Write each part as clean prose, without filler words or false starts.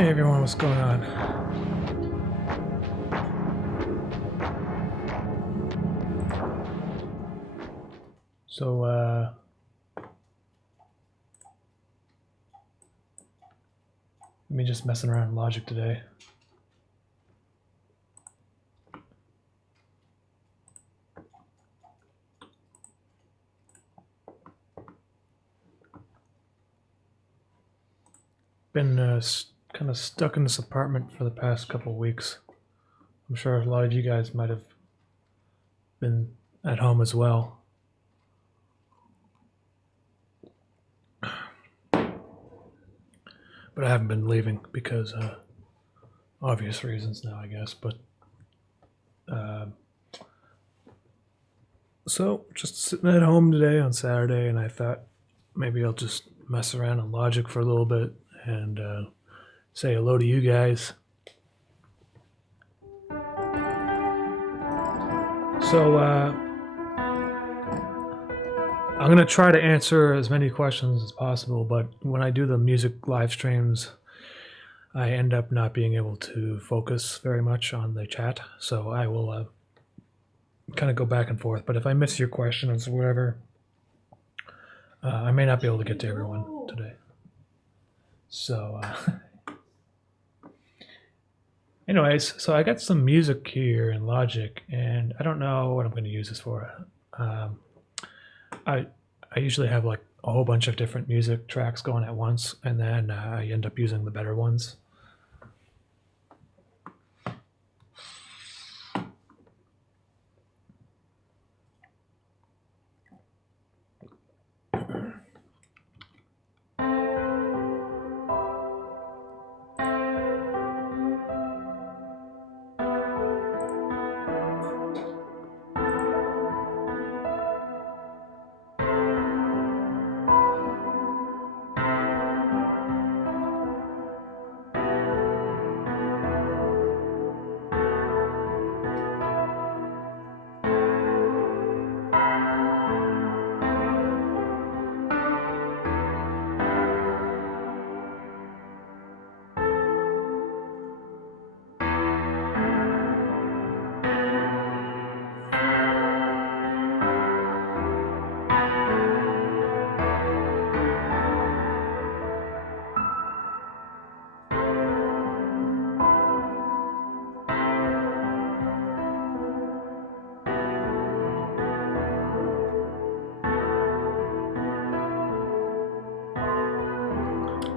Hey everyone, what's going on? So, me just messing around in Logic today. Been kind of stuck in this apartment for the past couple of weeks. I'm sure a lot of you guys might have been at home as well. But I haven't been leaving because obvious reasons now, I guess. But so just sitting at home today on Saturday, and I thought maybe I'll just mess around in Logic for a little bit and say hello to you guys. So I'm going to try to answer as many questions as possible, but when I do the music live streams, I end up not being able to focus very much on the chat. So I will kind of go back and forth. But if I miss your questions or whatever, I may not be able to get to everyone today. So anyways, so I got some music here in Logic, and I don't know what I'm going to use this for. I usually have like a whole bunch of different music tracks going at once, and then I end up using the better ones.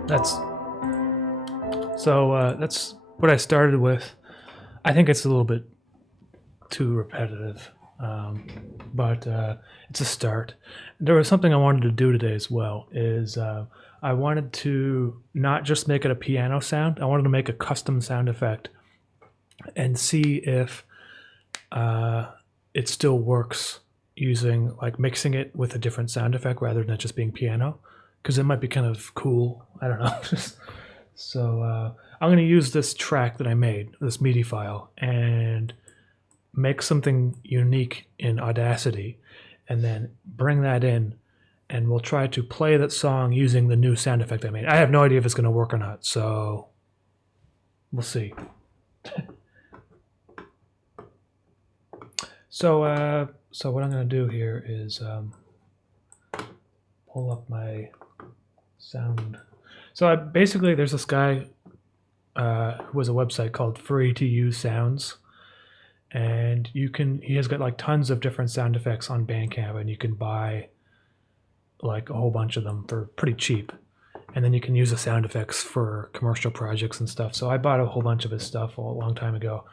That's what I started with. I think it's a little bit too repetitive, but it's a start. There was something I wanted to do today as well. Is I wanted to not just make it a piano sound. I wanted to make a custom sound effect and see if it still works using like mixing it with a different sound effect rather than it just being piano, because it might be kind of cool. I don't know. So I'm going to use this track that I made, this MIDI file, and make something unique in Audacity, and then bring that in, and we'll try to play that song using the new sound effect I made. I have no idea if it's going to work or not, so we'll see. So what I'm going to do here is pull up my sound. So basically, there's this guy who has a website called Free to Use Sounds, and he has got like tons of different sound effects on Bandcamp, and you can buy like a whole bunch of them for pretty cheap, and then you can use the sound effects for commercial projects and stuff. So I bought a whole bunch of his stuff a long time ago,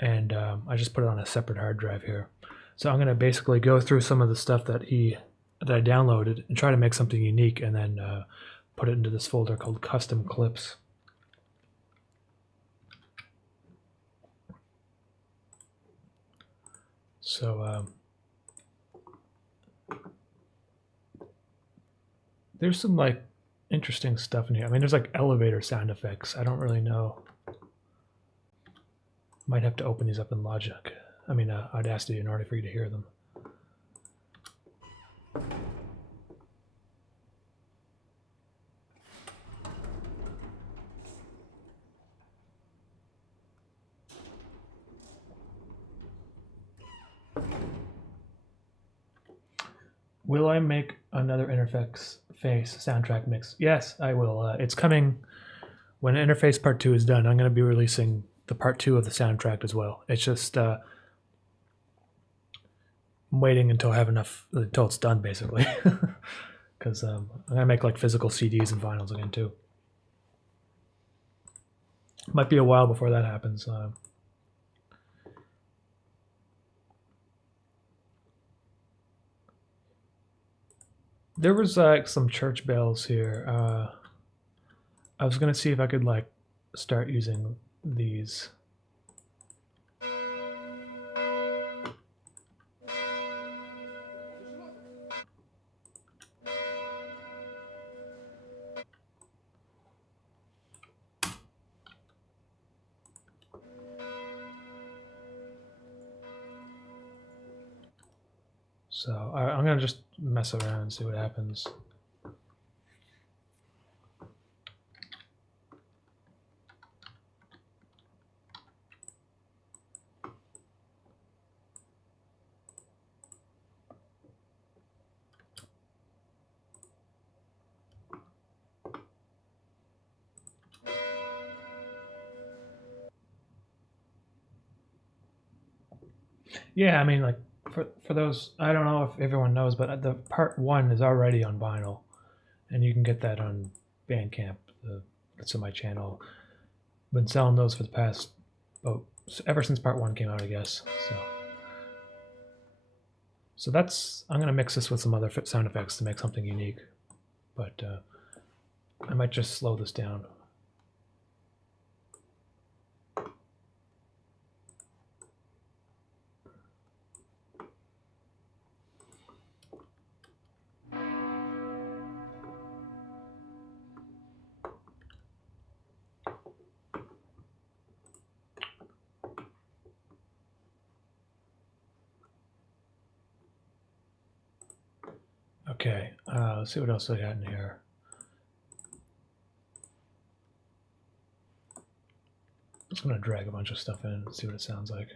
and I just put it on a separate hard drive here. So I'm going to basically go through some of the stuff that I downloaded and try to make something unique, and then put it into this folder called Custom Clips. So there's some like interesting stuff in here. I mean, there's like elevator sound effects. I don't really know. Might have to open these up in Logic. I mean, Audacity in order for you to hear them. Will I make another interface soundtrack mix? Yes, I will. It's coming when interface part 2 is done. I'm going to be releasing the part 2 of the soundtrack as well. It's just I'm waiting until I have enough, until it's done basically, because I'm going to make like physical CDs and vinyls again too. Might be a while before that happens. There was some church bells here. I was gonna see if I could like start using these. So I'm gonna just mess around and see what happens. Yeah, I mean, like for those, I don't know if everyone knows, but the part 1 is already on vinyl, and you can get that on Bandcamp. That's on my channel. Been selling those for the past, ever since part 1 came out, I guess. So that's, I'm gonna mix this with some other sound effects to make something unique, but I might just slow this down. Okay, let's see what else I got in here. I'm just gonna drag a bunch of stuff in and see what it sounds like.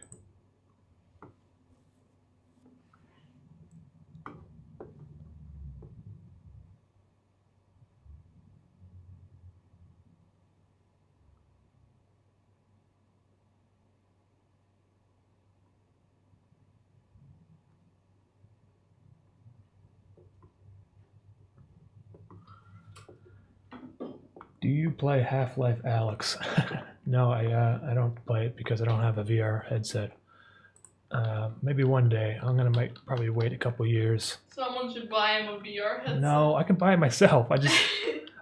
Do you play Half-Life Alyx? No, I don't play it because I don't have a VR headset. Maybe one day. Might probably wait a couple years. Someone should buy him a VR headset. No, I can buy it myself.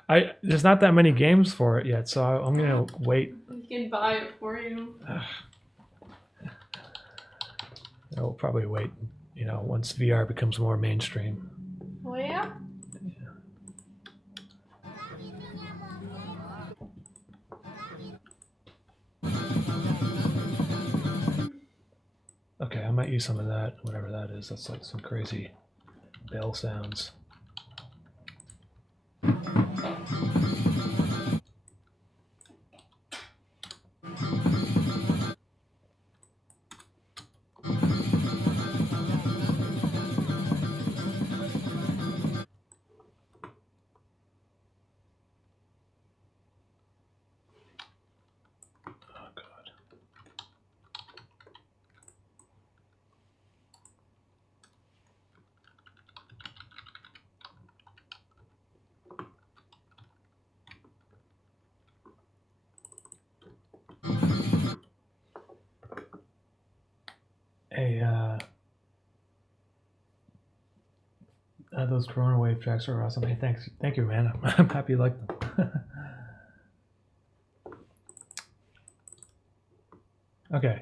There's not that many games for it yet, so I'm gonna wait. He can buy it for you. I'll probably wait, once VR becomes more mainstream. Oh yeah? Okay, I might use some of that, whatever that is. That's like some crazy bell sounds. Hey, those Corona Wave tracks are awesome. Hey, thank you, man. I'm happy you like them. Okay.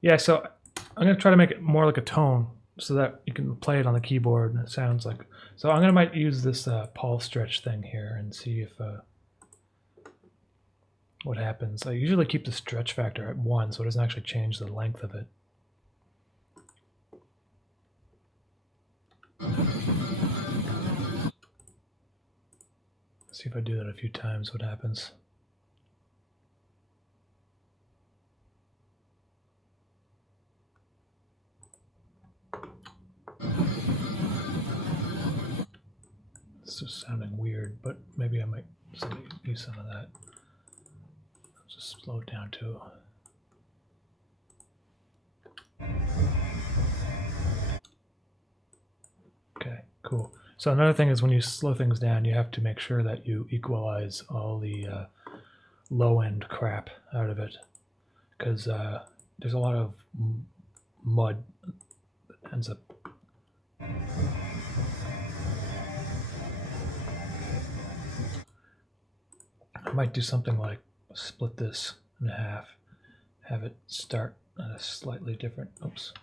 Yeah, so I'm gonna try to make it more like a tone so that you can play it on the keyboard and it sounds like. So might use this pulse stretch thing here and see if what happens. I usually keep the stretch factor at 1 so it doesn't actually change the length of it. See if I do that a few times, what happens. this is sounding weird, but maybe I might use some of that. Let's just slow it down too. Okay, cool. So another thing is when you slow things down, you have to make sure that you equalize all the low-end crap out of it, because there's a lot of mud that ends up. I might do something like split this in half, have it start at a slightly different, oops.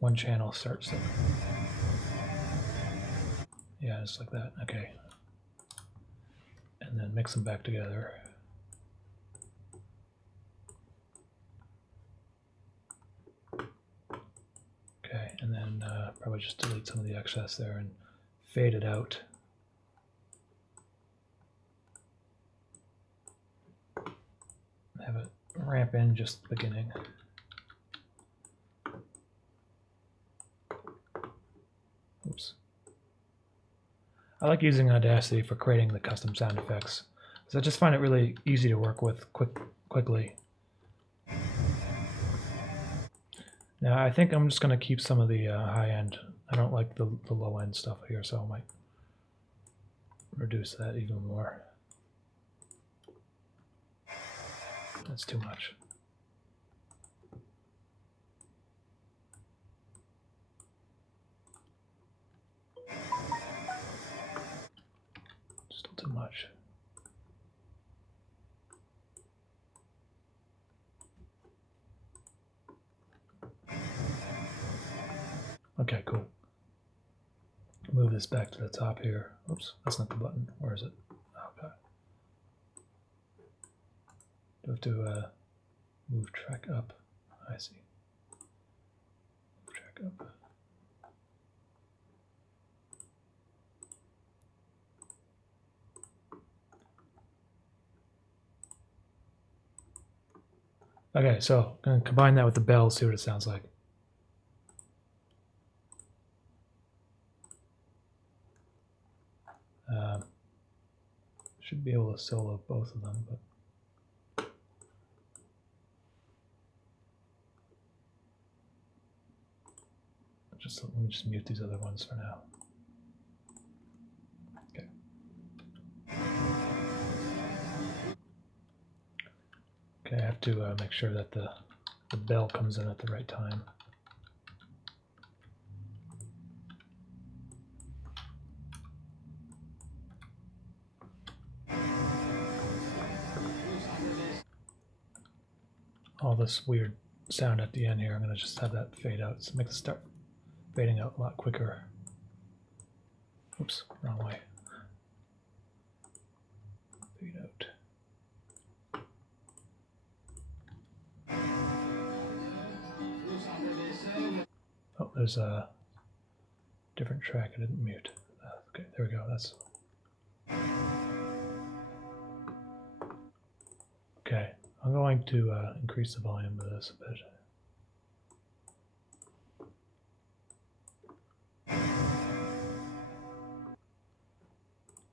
One channel starts there. Yeah, just like that, okay. And then mix them back together. Okay, and then probably just delete some of the excess there and fade it out. Have it ramp in just the beginning. Oops. I like using Audacity for creating the custom sound effects, because I just find it really easy to work with quickly. Now I think I'm just going to keep some of the high end. I don't like the low end stuff here, so I might reduce that even more. That's too much. Still too much. Okay, cool. Move this back to the top here. Oops, that's not the button. Where is it? Oh, God. Do I have to move track up? I see. Move track up. Okay, so I'm going to combine that with the bell, see what it sounds like. Should be able to solo both of them, but let me just mute these other ones for now. Okay. Okay, I have to make sure that the bell comes in at the right time. All this weird sound at the end here, I'm going to just have that fade out. So make it start fading out a lot quicker. Oops, wrong way. Fade out. Oh, there's a different track I didn't mute. Okay, there we go. That's okay. I'm going to increase the volume of this a bit.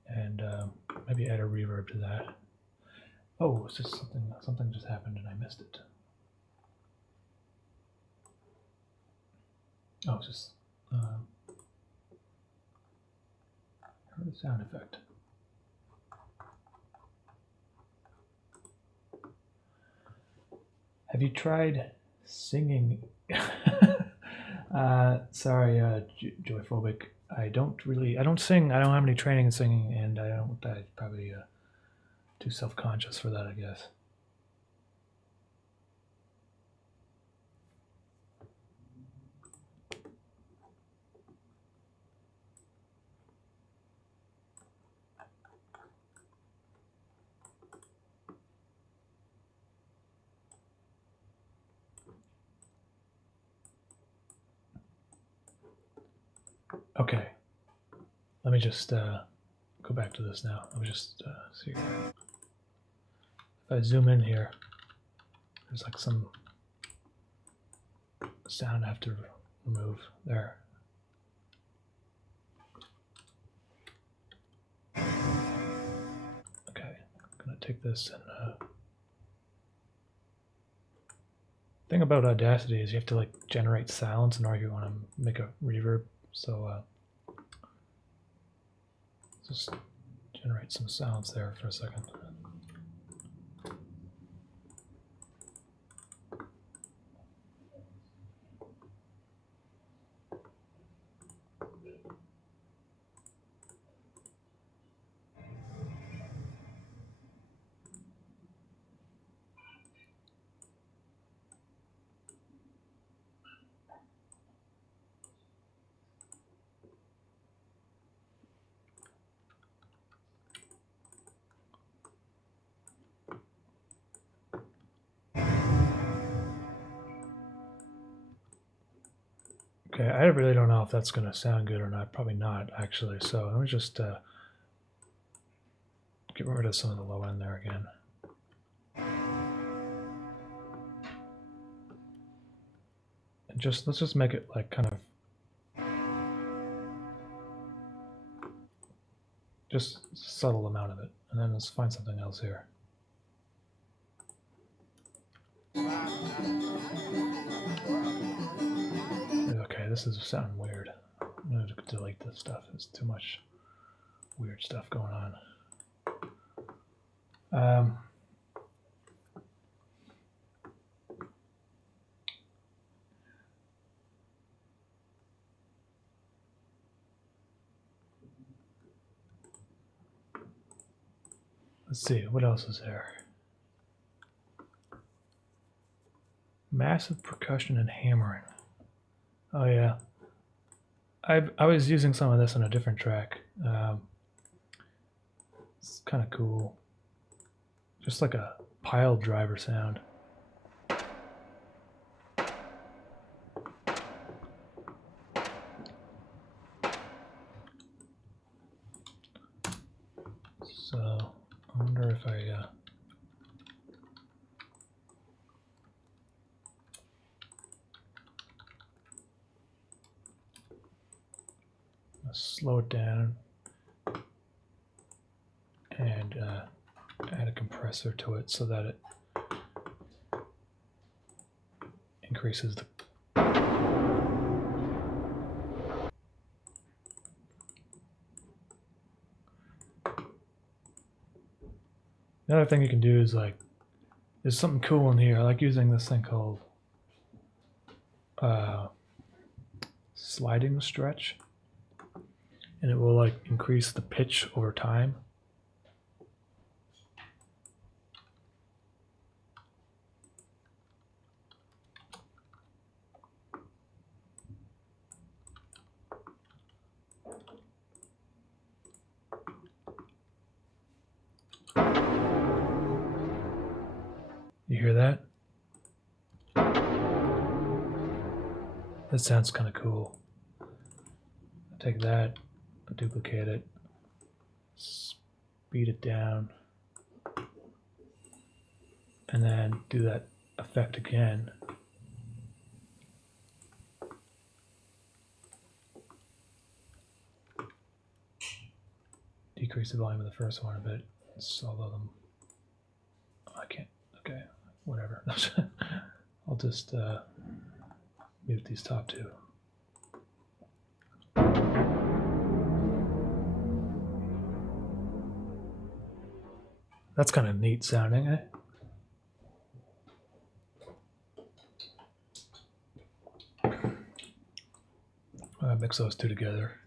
And maybe add a reverb to that. Oh, it's just something just happened and I missed it. Oh, it's just heard the sound effect. Have you tried singing? Sorry, Joyphobic. I don't sing. I don't have any training in singing, and I'm probably too self-conscious for that, I guess. Okay, let me just go back to this now. Let me just see. If I zoom in here, there's like some sound I have to remove there. gonna take this and thing about Audacity is you have to like generate sounds in order if you want to make a reverb. So just generate some sounds there for a second. Okay, I really don't know if that's going to sound good or not. Probably not, actually. So let me just get rid of some of the low end there again. And let's just make it like kind of just a subtle amount of it, and then let's find something else here. Okay, this is sounding weird. I'm going to delete this stuff. There's too much weird stuff going on. Let's see, what else is there? Massive percussion and hammering. Oh yeah, I was using some of this on a different track. It's kind of cool. Just like a pile driver sound. So I wonder if I slow it down and add a compressor to it so that it increases the other thing you can do is like, there's something cool in here. I like using this thing called sliding stretch, and it will like increase the pitch over time. You hear that? That sounds kind of cool. I'll take that, duplicate it, speed it down, and then do that effect again. Decrease the volume of the first one a bit, although them. I can't. Okay, whatever. I'll just mute these top two. That's kind of neat sounding, eh? I'll mix those two together.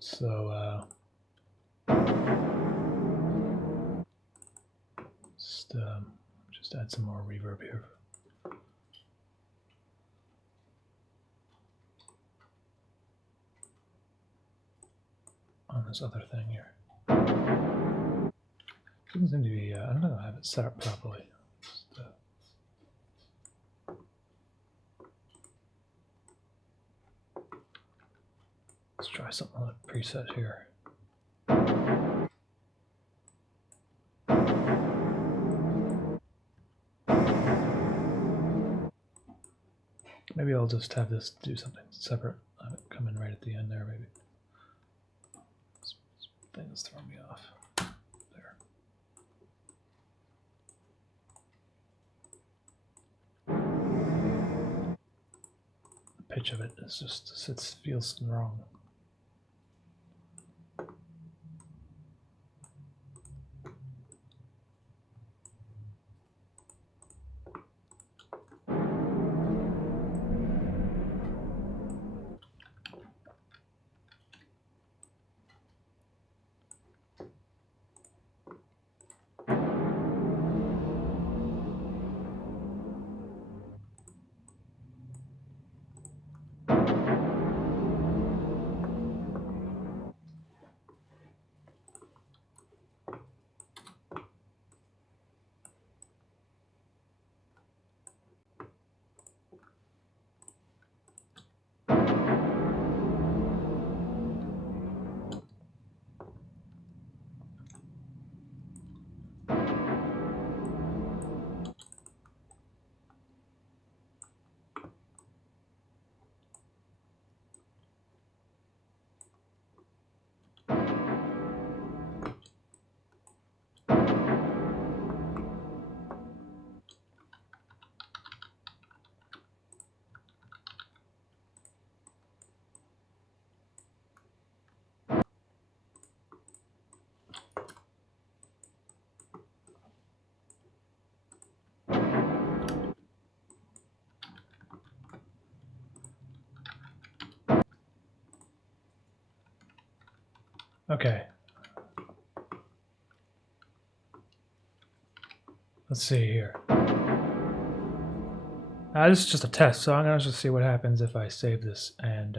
So just add some more reverb here. On this other thing here. Doesn't seem to be, I don't know, I have it set up properly. Just, let's try something on a preset here. Maybe I'll just have this do something separate. Come in right at the end there, maybe. This thing is throwing me off. There. The pitch of it is just, it feels wrong. Okay. Let's see here. This is just a test, so I'm going to just see what happens if I save this and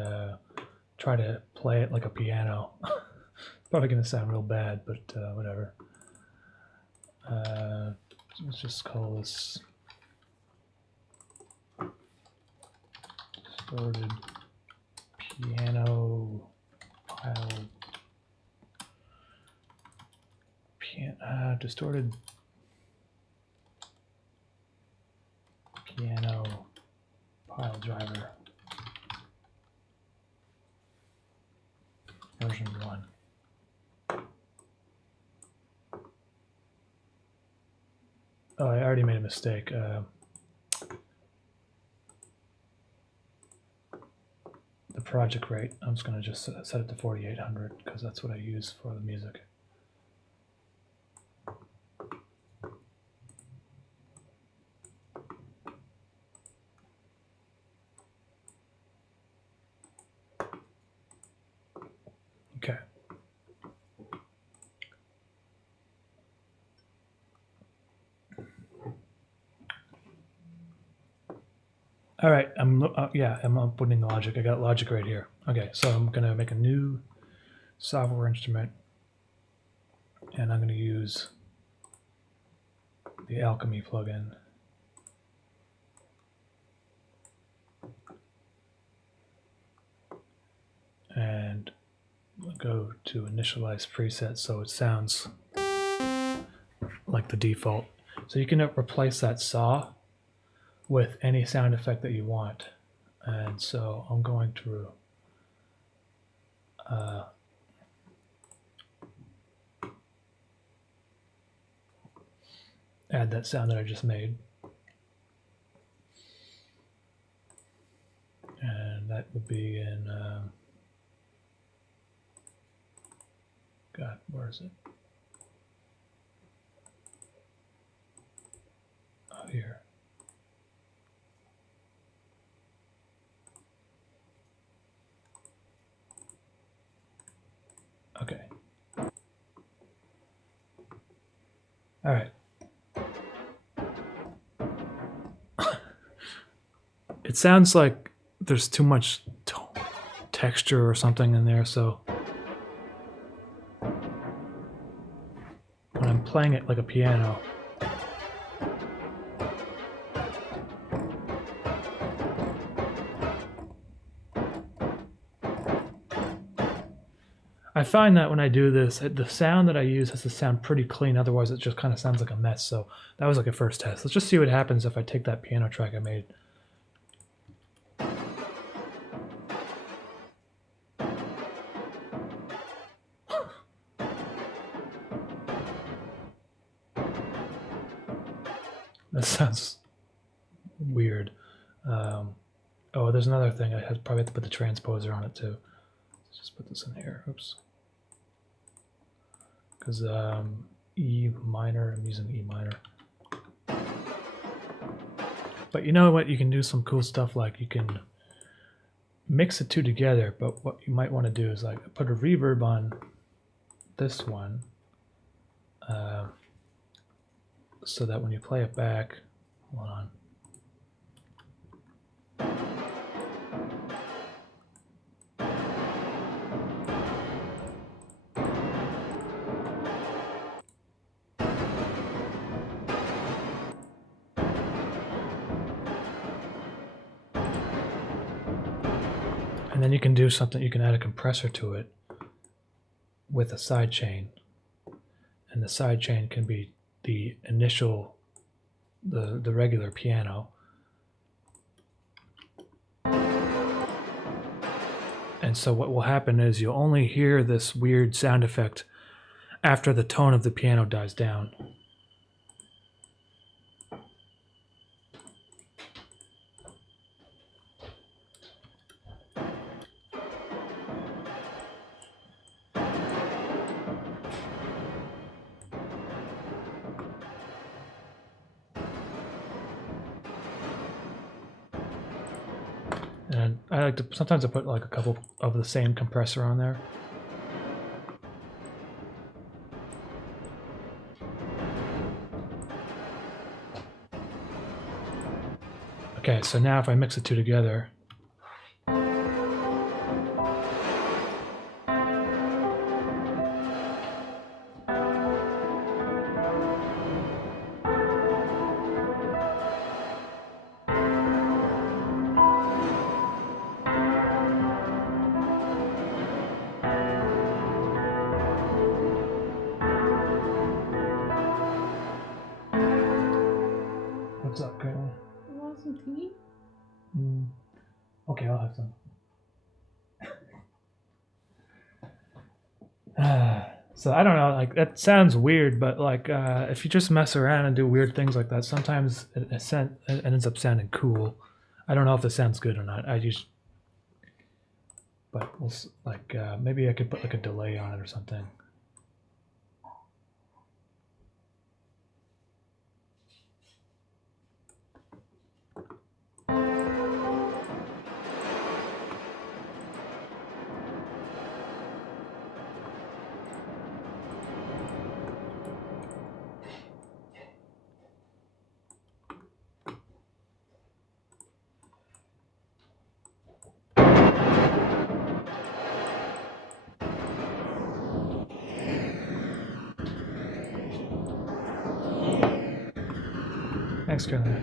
try to play it like a piano. It's probably going to sound real bad, but whatever. Let's just call this distorted piano pile. Distorted piano pile driver version 1. Oh, I already made a mistake. The project rate, I'm just going to just set it to 4800 because that's what I use for the music. Okay. All right, I'm putting the logic. I got logic right here. Okay, so I'm gonna make a new software instrument, and I'm gonna use the Uʻmɑːmi plugin. And we'll go to initialize preset so it sounds like the default. So you can replace that saw with any sound effect that you want. And so I'm going to add that sound that I just made. And that would be in, God, where is it? Oh, here. Okay. All right. It sounds like there's too much texture or something in there, so when I'm playing it like a piano, I find that when I do this, the sound that I use has to sound pretty clean, otherwise it just kind of sounds like a mess. So that was like a first test. Let's just see what happens if I take that piano track I made That sounds weird. Oh, there's another thing. I probably have to put the transposer on it too. Let's just put this in here. Oops. Because E minor, I'm using E minor. But you know what? You can do some cool stuff, like you can mix the two together. But what you might want to do is like put a reverb on this one, so that when you play it back, hold on. And then you can do something, you can add a compressor to it with a sidechain. And the sidechain can be the initial, the regular piano. And so what will happen is you'll only hear this weird sound effect after the tone of the piano dies down. And I like to, sometimes I put like a couple of the same compressor on there. Okay, so now if I mix the two together, what's up, Caitlin? You want some tea? Okay, I'll have some. So I don't know, like that sounds weird, but like if you just mess around and do weird things like that, sometimes it ends up sounding cool. I don't know if it sounds good or not. But we'll, like maybe I could put like a delay on it or something. Thanks, Carolina.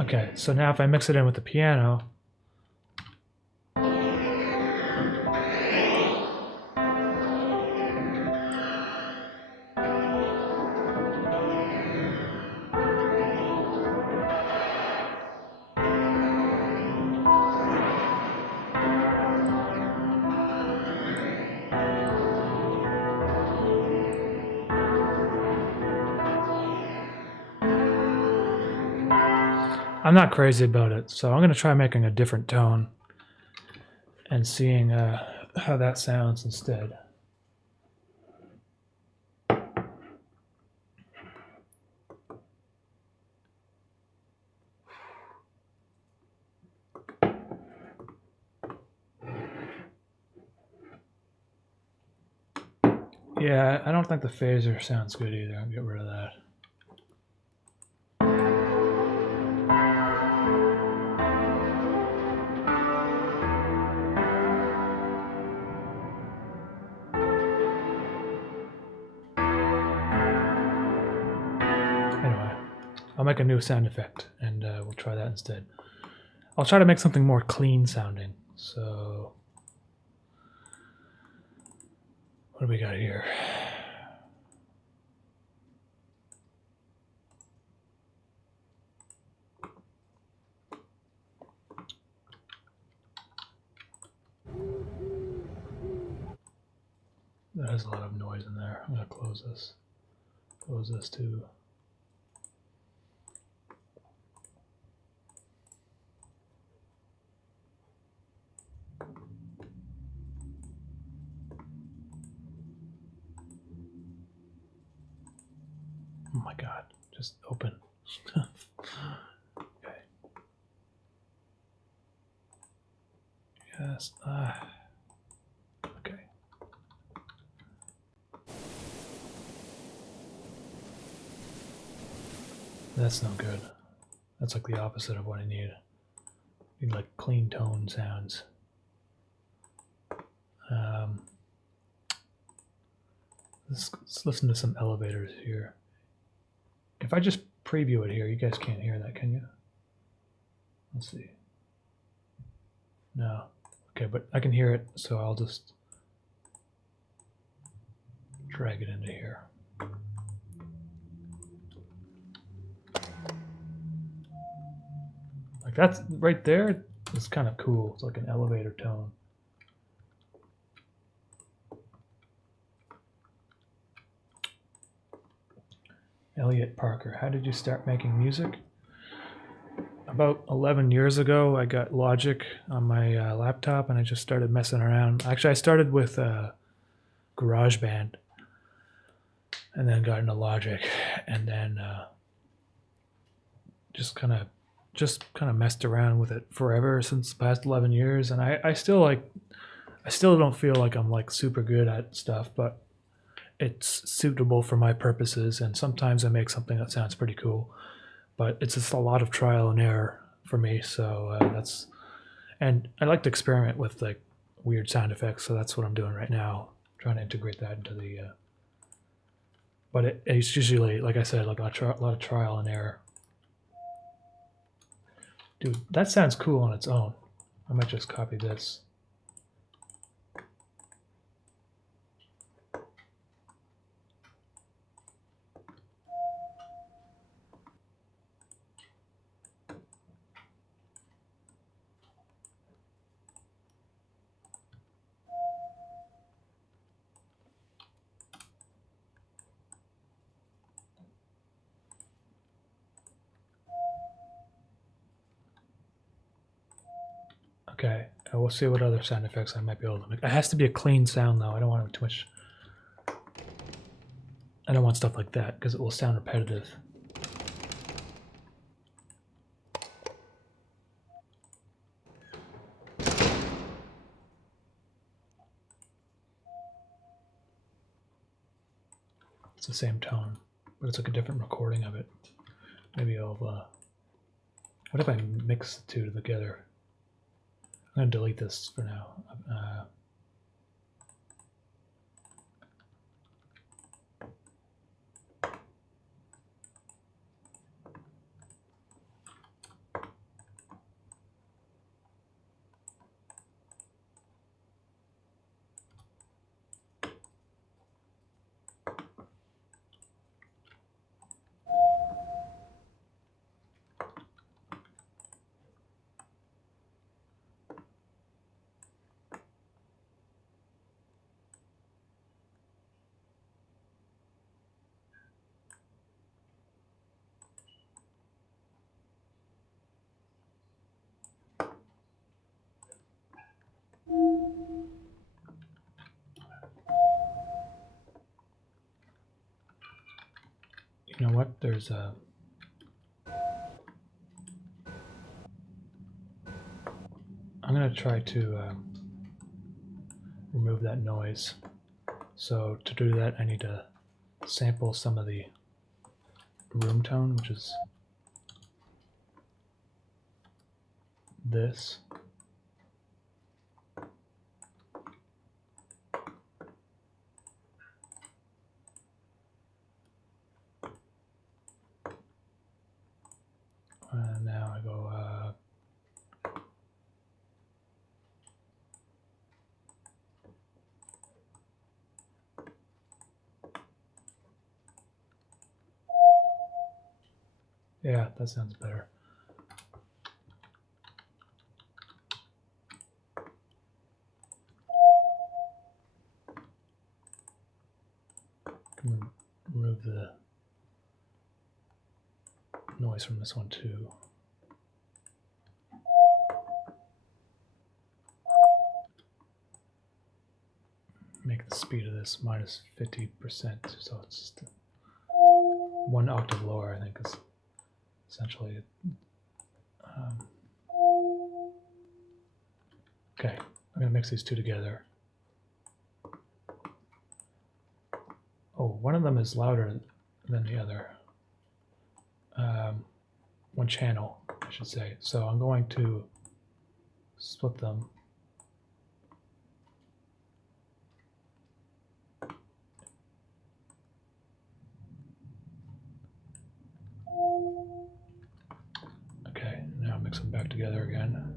Okay, so now if I mix it in with the piano, I'm not crazy about it, so I'm going to try making a different tone and seeing how that sounds instead. Yeah, I don't think the phaser sounds good either. I'll get rid of that. Anyway, I'll make a new sound effect and we'll try that instead. I'll try to make something more clean sounding. So what do we got here? That has a lot of noise in there. I'm gonna close this. Close this too. Oh my God, just open. Okay. Yes. Okay. That's no good. That's like the opposite of what I need. I need like clean tone sounds. Let's listen to some elevators here. If I just preview it here, you guys can't hear that, can you? Let's see. No. Okay, but I can hear it, so I'll just drag it into here. Like that's right there. It's kind of cool. It's like an elevator tone. Elliot Parker, how did you start making music? About 11 years ago, I got Logic on my laptop and I just started messing around. Actually, I started with GarageBand and then got into Logic and then just kind of messed around with it forever since the past 11 years. And I still don't feel like I'm like super good at stuff, but it's suitable for my purposes. And sometimes I make something that sounds pretty cool, but it's just a lot of trial and error for me. So and I like to experiment with like weird sound effects. So that's what I'm doing right now, trying to integrate that into the, but it's usually, like I said, like a lot of trial and error. Dude, that sounds cool on its own. I might just copy this. Okay, we'll see what other sound effects I might be able to make. It has to be a clean sound though. I don't want too much. I don't want stuff like that because it will sound repetitive. It's the same tone, but it's like a different recording of it. Maybe I'll, what if I mix the two together? I'm gonna delete this for now. You know what? There's a. I'm gonna try to remove that noise. So to do that, I need to sample some of the room tone, which is this. And now I go Yeah, that sounds better. Can remove the noise from this one too. Make the speed of this minus 50%, so it's just 1 octave lower, I think, is essentially it. Okay, I'm going to mix these two together. Oh, one of them is louder than the other. One channel, I should say. So I'm going to split them. Okay, now mix them back together again.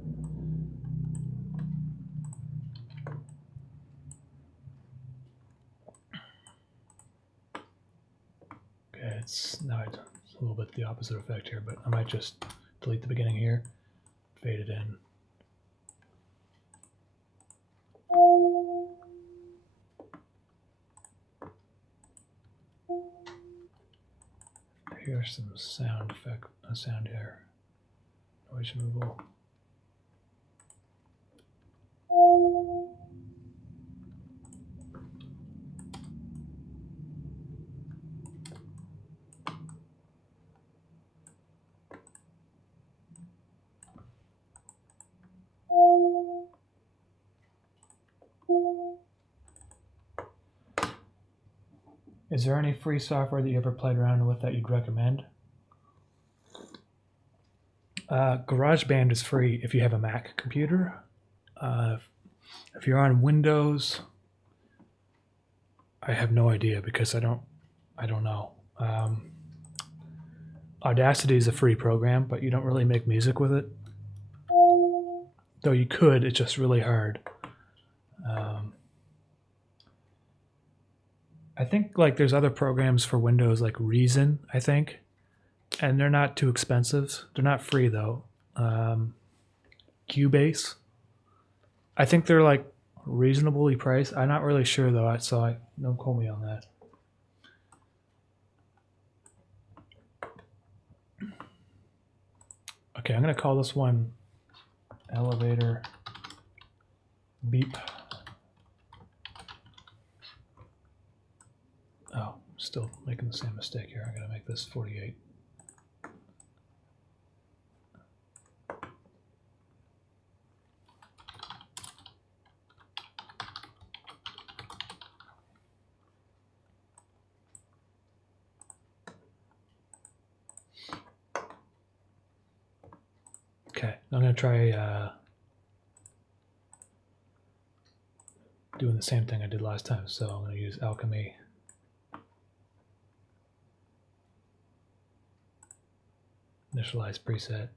Okay, it's a little bit the opposite effect here, but I might just delete the beginning here, fade it in. Here's some sound here. Noise removal. Is there any free software that you ever played around with that you'd recommend? GarageBand is free if you have a Mac computer. If you're on Windows, I have no idea because I don't know. Audacity is a free program, but you don't really make music with it. Though you could, it's just really hard. I think like there's other programs for Windows like Reason, I think, and they're not too expensive. They're not free though. Cubase, I think they're like reasonably priced. I'm not really sure though, so don't quote me on that. Okay, I'm gonna call this one elevator beep. Oh, still making the same mistake here. I gotta make this 48. Okay, I'm gonna try doing the same thing I did last time. So I'm gonna use Uʻmɑːmi. Initialize preset,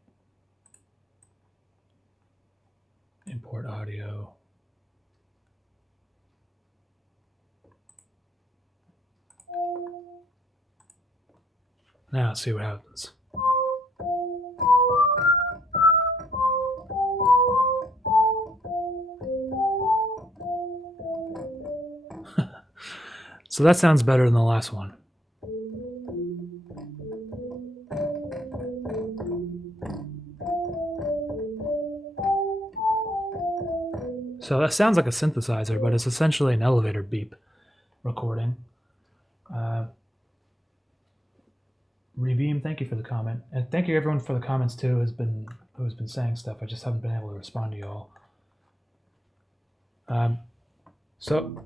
import audio, now let's see what happens. So that sounds better than the last one. So that sounds like a synthesizer, but it's essentially an elevator beep recording. Reveem, thank you for the comment, and thank you everyone for the comments too. Who's been saying stuff. I just haven't been able to respond to you all. So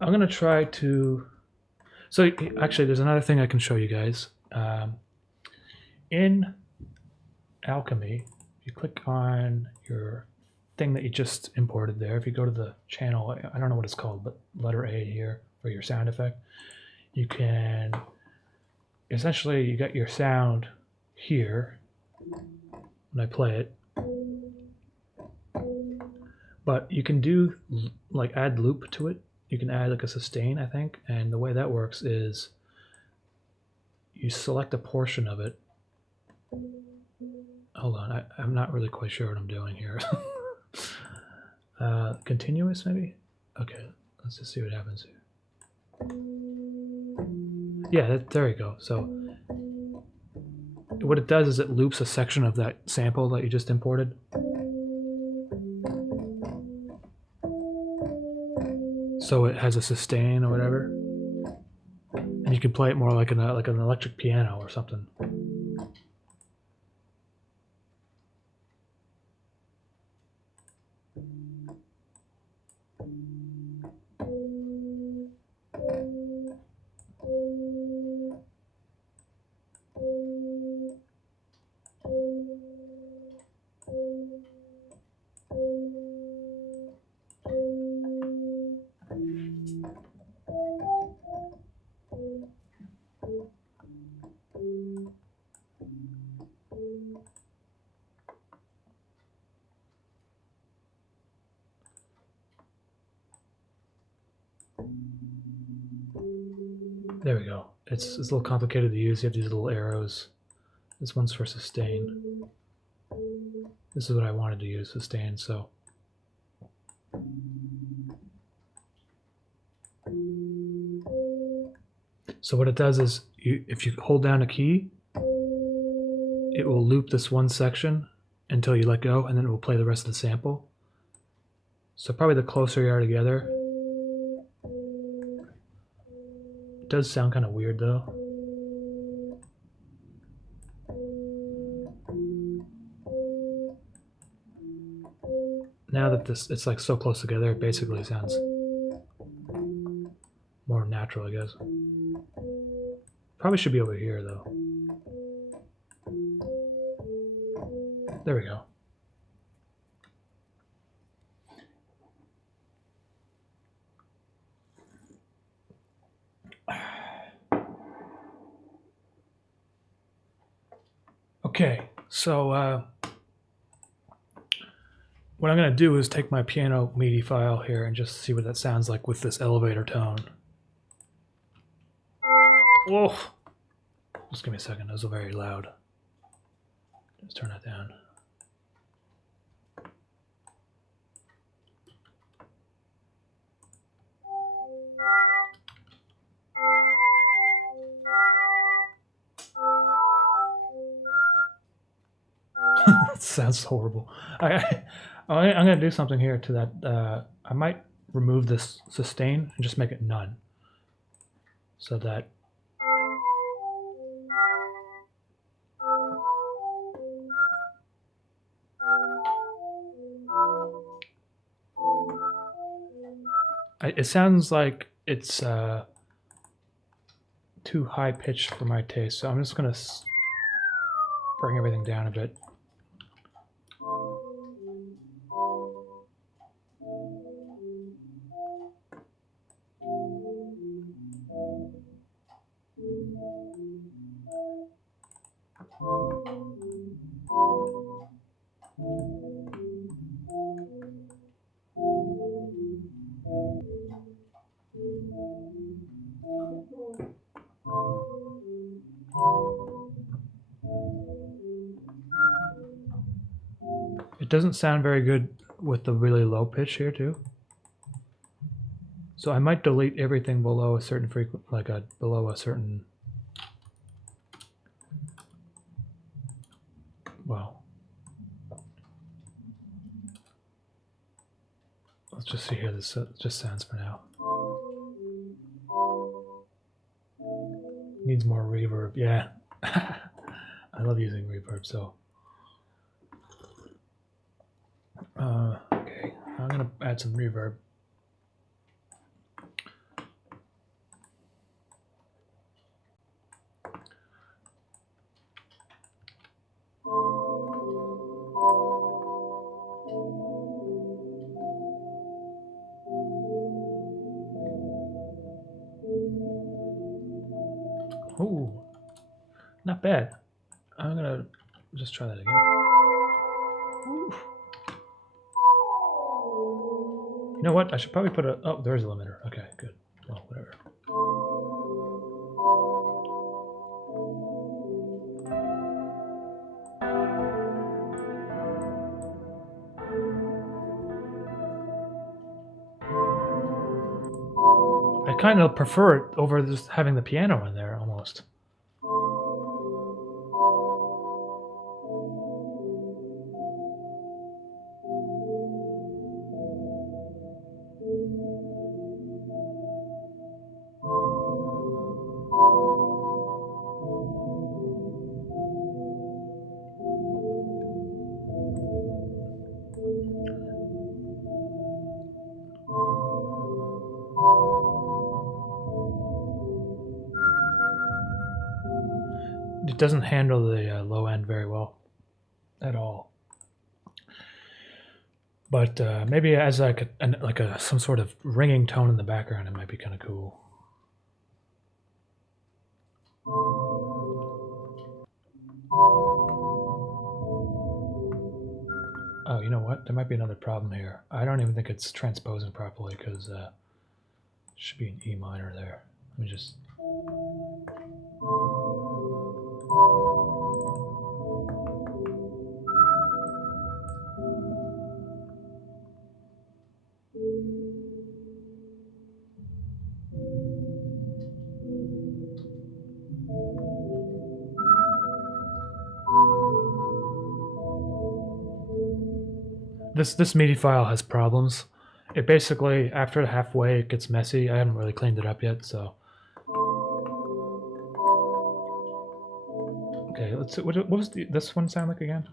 I'm gonna try to. So actually, there's another thing I can show you guys. In Uʻmɑːmi, if you click on your thing that you just imported there, if you go to the channel, I don't know what it's called, but letter A here for your sound effect, you can essentially, you got your sound here when I play it, but you can do like add loop to it. You can add like a sustain, I think, and the way that works is you select a portion of it. Hold on, I'm not really quite sure what I'm doing here. Continuous, maybe? Okay, let's just see what happens here. Yeah, there you go. So what it does is it loops a section of that sample that you just imported. So it has a sustain or whatever. And you can play it more like an electric piano or something. There we go. It's a little complicated to use. You have these little arrows. This one's for sustain. This is what I wanted to use, sustain, so. So what it does is, if you hold down a key, it will loop this one section until you let go, and then it will play the rest of the sample. So probably the closer you are together. It does sound kind of weird though. Now that it's like so close together, it basically sounds more natural, I guess. Probably should be over here though. There we go. Okay, so what I'm going to do is take my piano MIDI file here and just see what that sounds like with this elevator tone. Whoa! Just give me a second, those are very loud. Just turn that down. That sounds horrible. I'm going to do something here to that. I might remove this sustain and just make it none. So that it sounds like it's too high pitched for my taste. So I'm just going to bring everything down a bit. It doesn't sound very good with the really low pitch here too. So I might delete everything below a certain frequency, like below a certain. Well, let's just see here. This just sounds for now. Needs more reverb. Yeah, I love using reverb. So. Okay, I'm gonna add some reverb. Ooh, not bad. I'm gonna just try that again. Ooh. You know what? I should probably put a. Oh, there's a limiter. Okay, good. Well, whatever. kind of prefer it over just having the piano in there almost. It doesn't handle the low end very well at all. But maybe as like some sort of ringing tone in the background, it might be kind of cool. Oh, you know what? There might be another problem here. I don't even think it's transposing properly because it should be an E minor there. Let me just. This MIDI file has problems. It basically, after halfway, it gets messy. I haven't really cleaned it up yet, so. Okay, let's see. What was this one sound like again?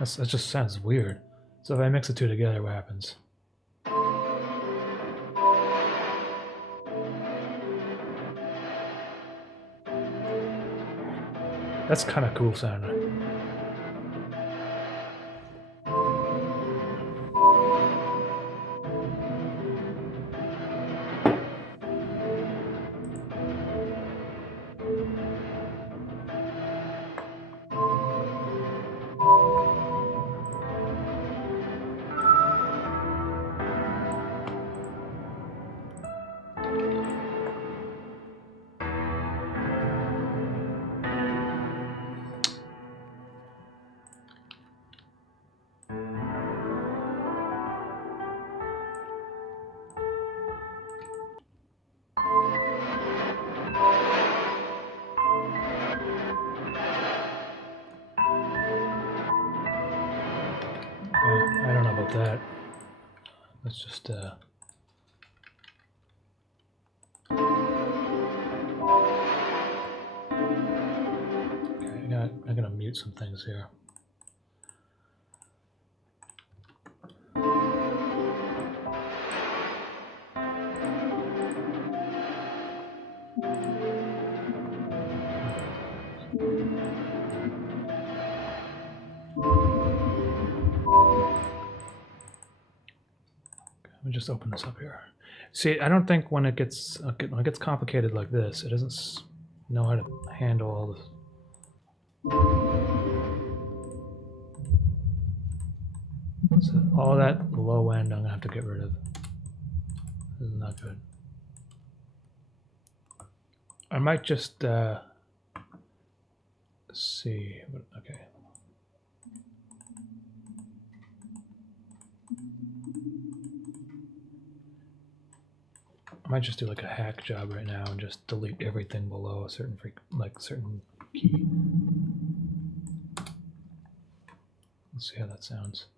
That just sounds weird. So if I mix the two together, what happens? That's kind of cool sounding. I don't know about that. Let's just okay, I'm gonna mute some things here. Let me just open this up here. See, I don't think when it gets complicated like this, it doesn't know how to handle all this. So all that low end, I'm gonna have to get rid of. This is not good. I might just see. Okay. I might just do like a hack job right now and just delete everything below a certain certain key. Let's see how that sounds.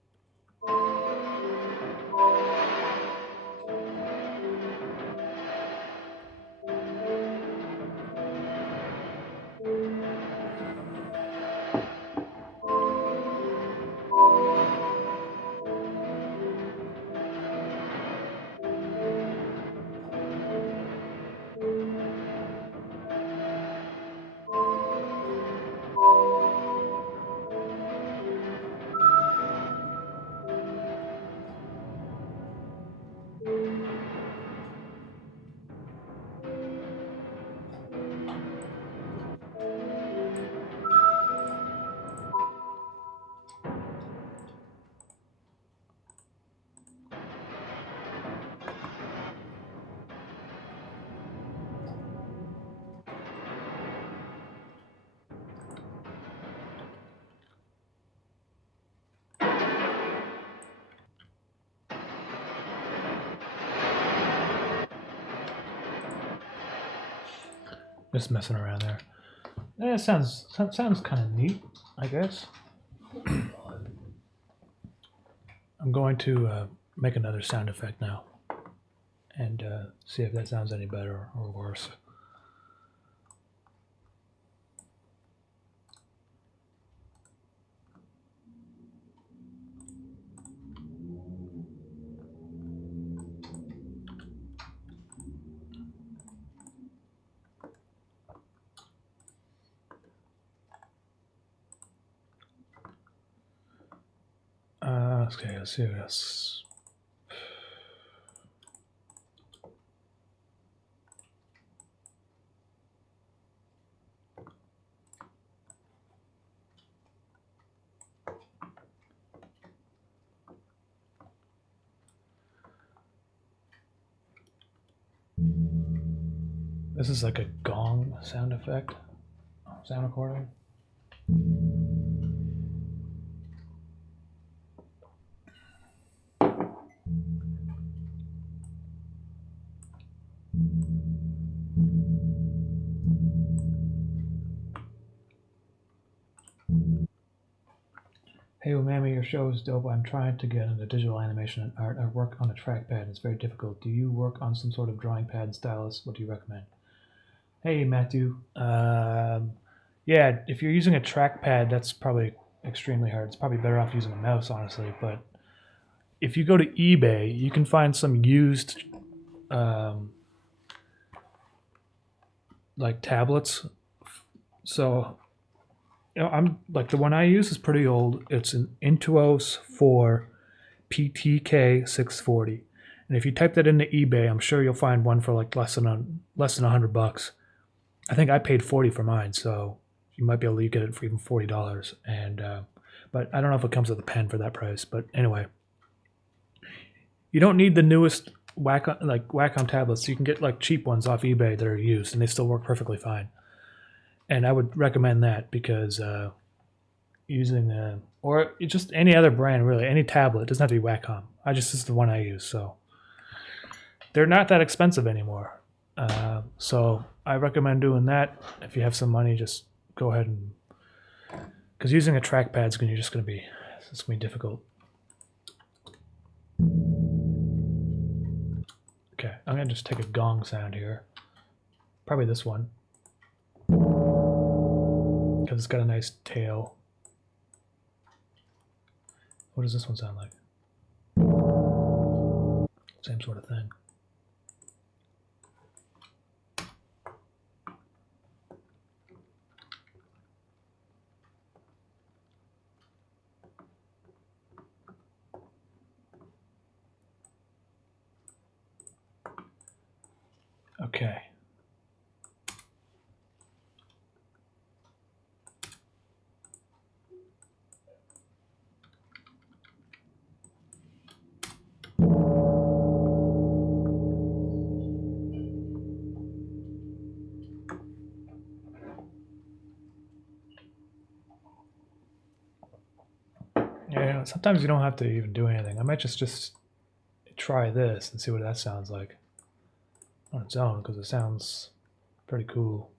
Just messing around there. Yeah, it sounds kind of neat, I guess. I'm going to make another sound effect now and see if that sounds any better or worse. Okay, let's see what else. This is like a gong sound effect, sound recording. Hey Umami, your show is dope. I'm trying to get into digital animation and art. I work on a trackpad. It's very difficult. Do you work on some sort of drawing pad and stylus? What do you recommend? Hey Matthew. Yeah, if you're using a trackpad, that's probably extremely hard. It's probably better off using a mouse, honestly. But if you go to eBay, you can find some used like tablets. So I'm like the one I use is pretty old. It's an Intuos3 PTK-640, and if you type that into eBay, I'm sure you'll find one for like less than $100. I think I paid $40 for mine, so you might be able to get it for even $40. And but I don't know if it comes with a pen for that price. But anyway, you don't need the newest Wacom tablets. You can get like cheap ones off eBay that are used, and they still work perfectly fine. And I would recommend that because using or just any other brand, really, any tablet, it doesn't have to be Wacom. This is the one I use, so they're not that expensive anymore. So I recommend doing that. If you have some money, just go ahead and, because using a trackpad is just going to be difficult. Okay, I'm gonna just take a gong sound here. Probably this one, because it's got a nice tail. What does this one sound like? Same sort of thing. Okay. Yeah, sometimes you don't have to even do anything. I might just try this and see what that sounds like on its own, because it sounds pretty cool.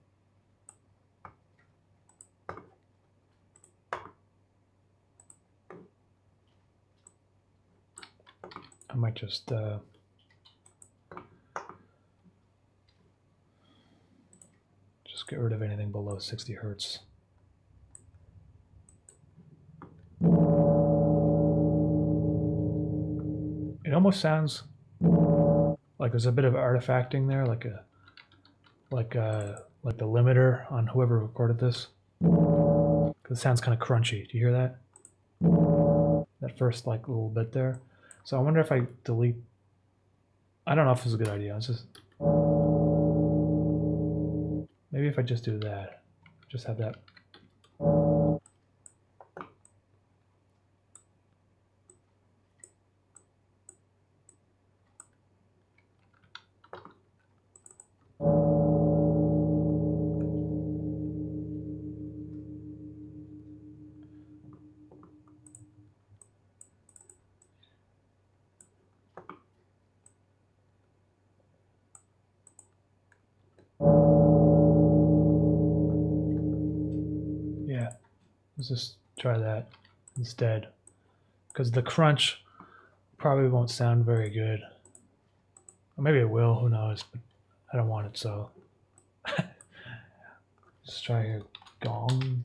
I might just get rid of anything below 60 hertz. It almost sounds like there's a bit of artifacting there, like the limiter on whoever recorded this. Because it sounds kind of crunchy. Do you hear that? That first like little bit there. So I wonder if I delete. I don't know if this is a good idea. It's just maybe if I just do that, just have that. Let's just try that instead, because the crunch probably won't sound very good. Or maybe it will, who knows, but I don't want it, so let's try a gong.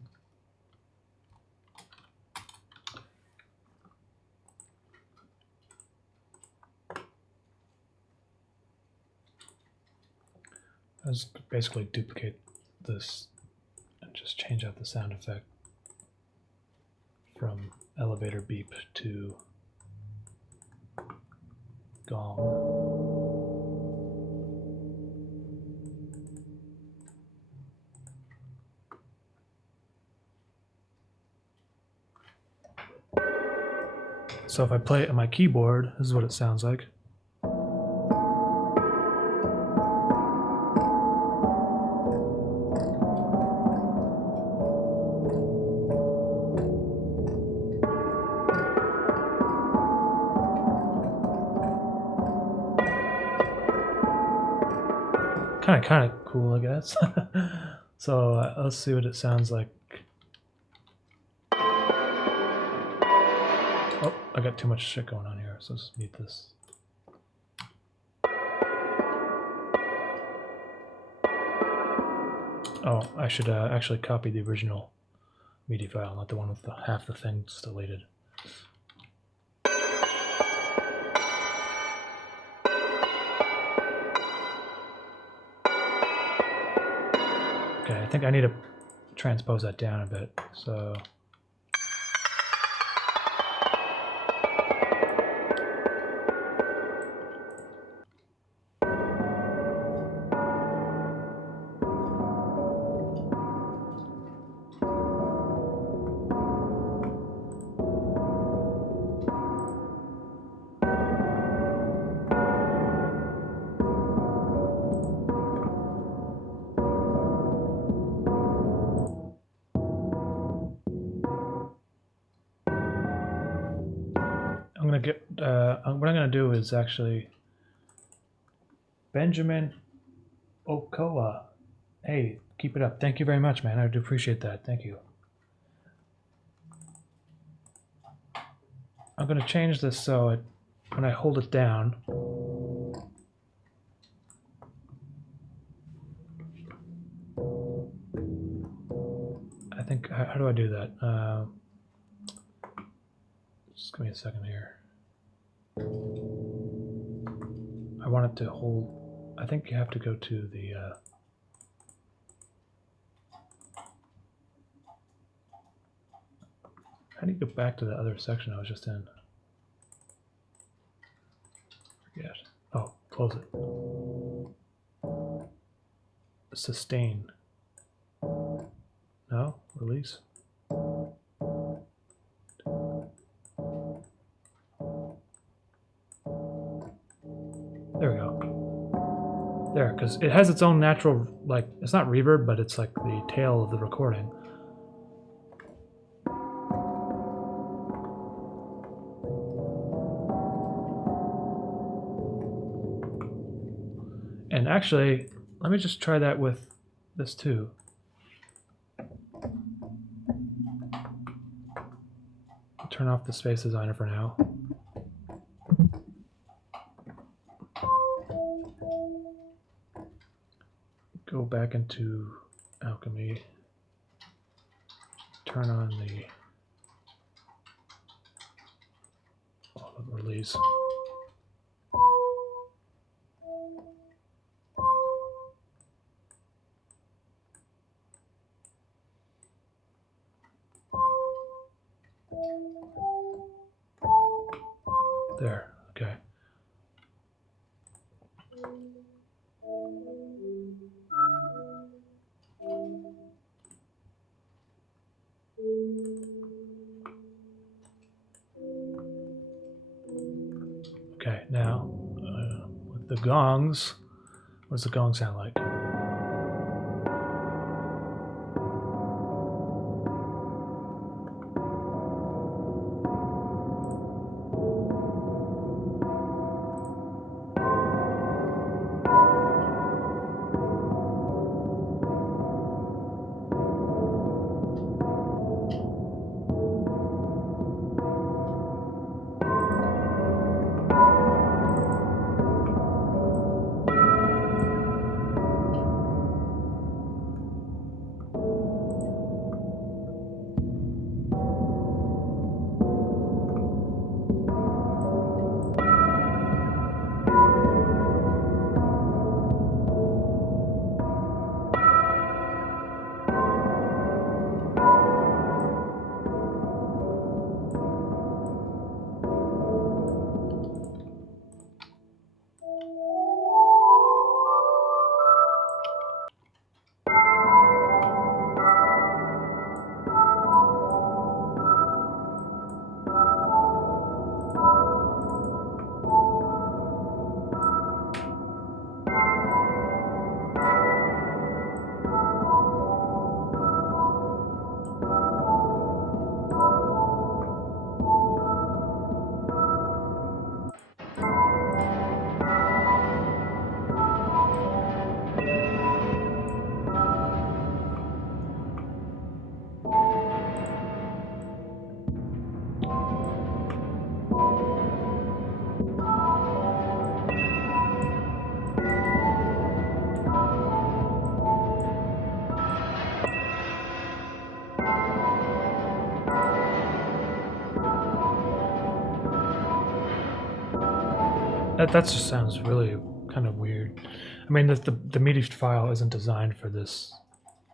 Let's basically duplicate this and just change out the sound effect from elevator beep to gong. So if I play it on my keyboard, this is what it sounds like. Kind of cool, I guess. So let's see what it sounds like. Oh, I got too much shit going on here, so let's mute this. Oh, I should actually copy the original MIDI file, not the one with half the things deleted. Okay, I think I need to transpose that down a bit. So I'm gonna get what I'm gonna do is actually Benjamin Okoa. Hey, keep it up. Thank you very much, man. I do appreciate that. Thank you. I'm gonna change this so when I hold it down, I think, how do I do that? Just give me a second here. I want it to hold, I think you have to go to the, how do you go back to the other section I was just in? Forget. Oh, close it. Sustain. No? Release? There we go. There, because it has its own natural, like, it's not reverb, but it's like the tail of the recording. And actually, let me just try that with this too. Turn off the Space Designer for now. Go back into Alchemy. Turn on the release. There, okay. Okay, now with the gongs, what does the gong sound like? That just sounds really kind of weird. I mean, the MIDI file isn't designed for this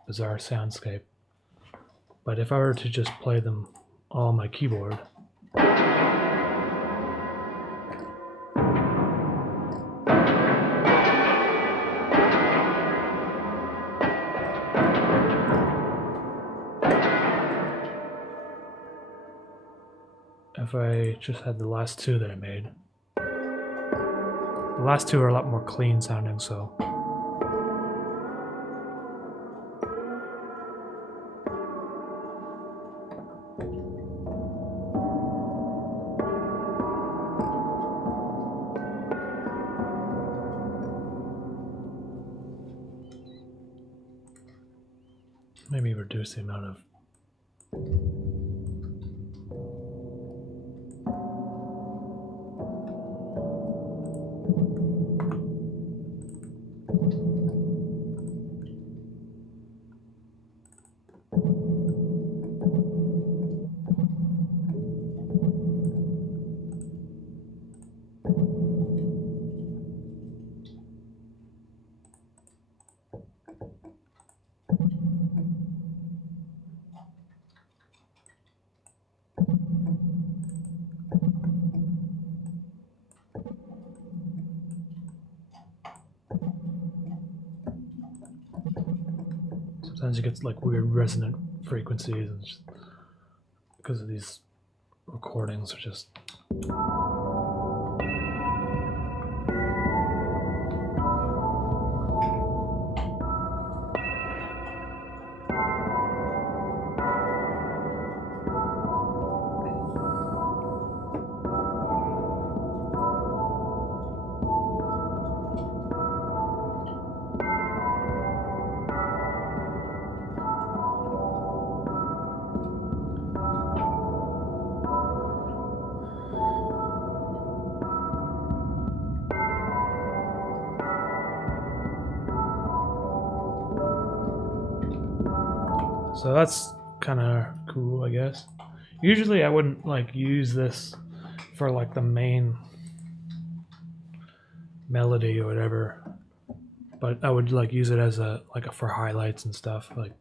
bizarre soundscape. But if I were to just play them all on my keyboard, if I just had the last two that I made, the last two are a lot more clean sounding, so. Maybe reduce the amount of. Sometimes you get like weird resonant frequencies and just because of these recordings are just. So that's kind of cool, I guess. Usually I wouldn't like use this for like the main melody or whatever, but I would like use it as a for highlights and stuff like.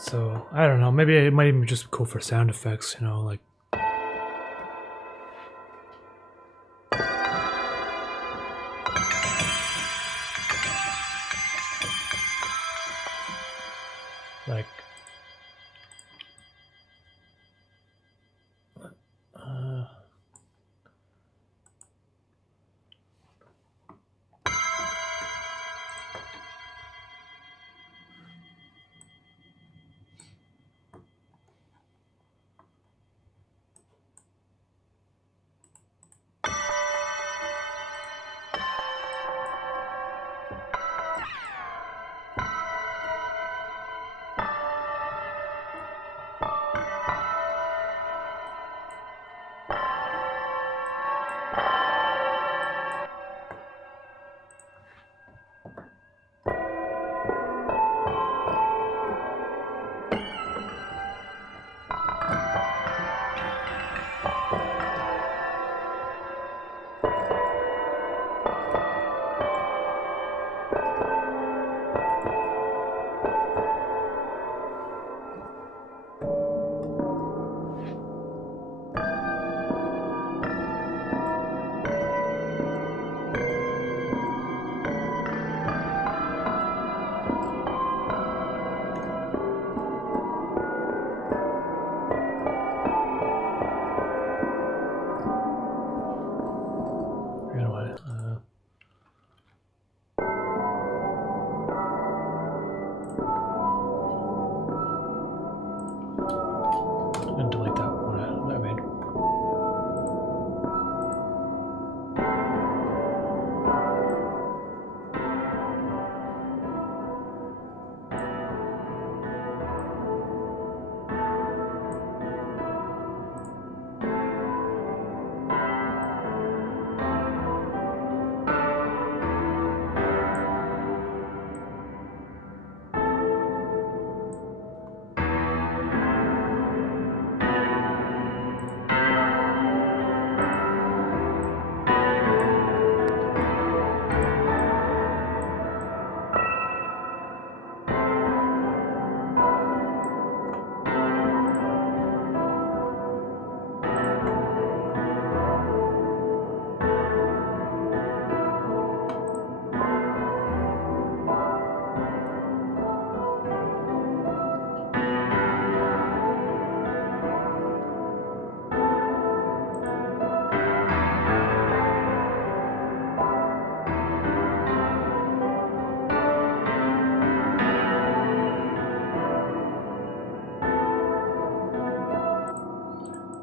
So I don't know. Maybe it might even just be cool for sound effects. You know, like. Like.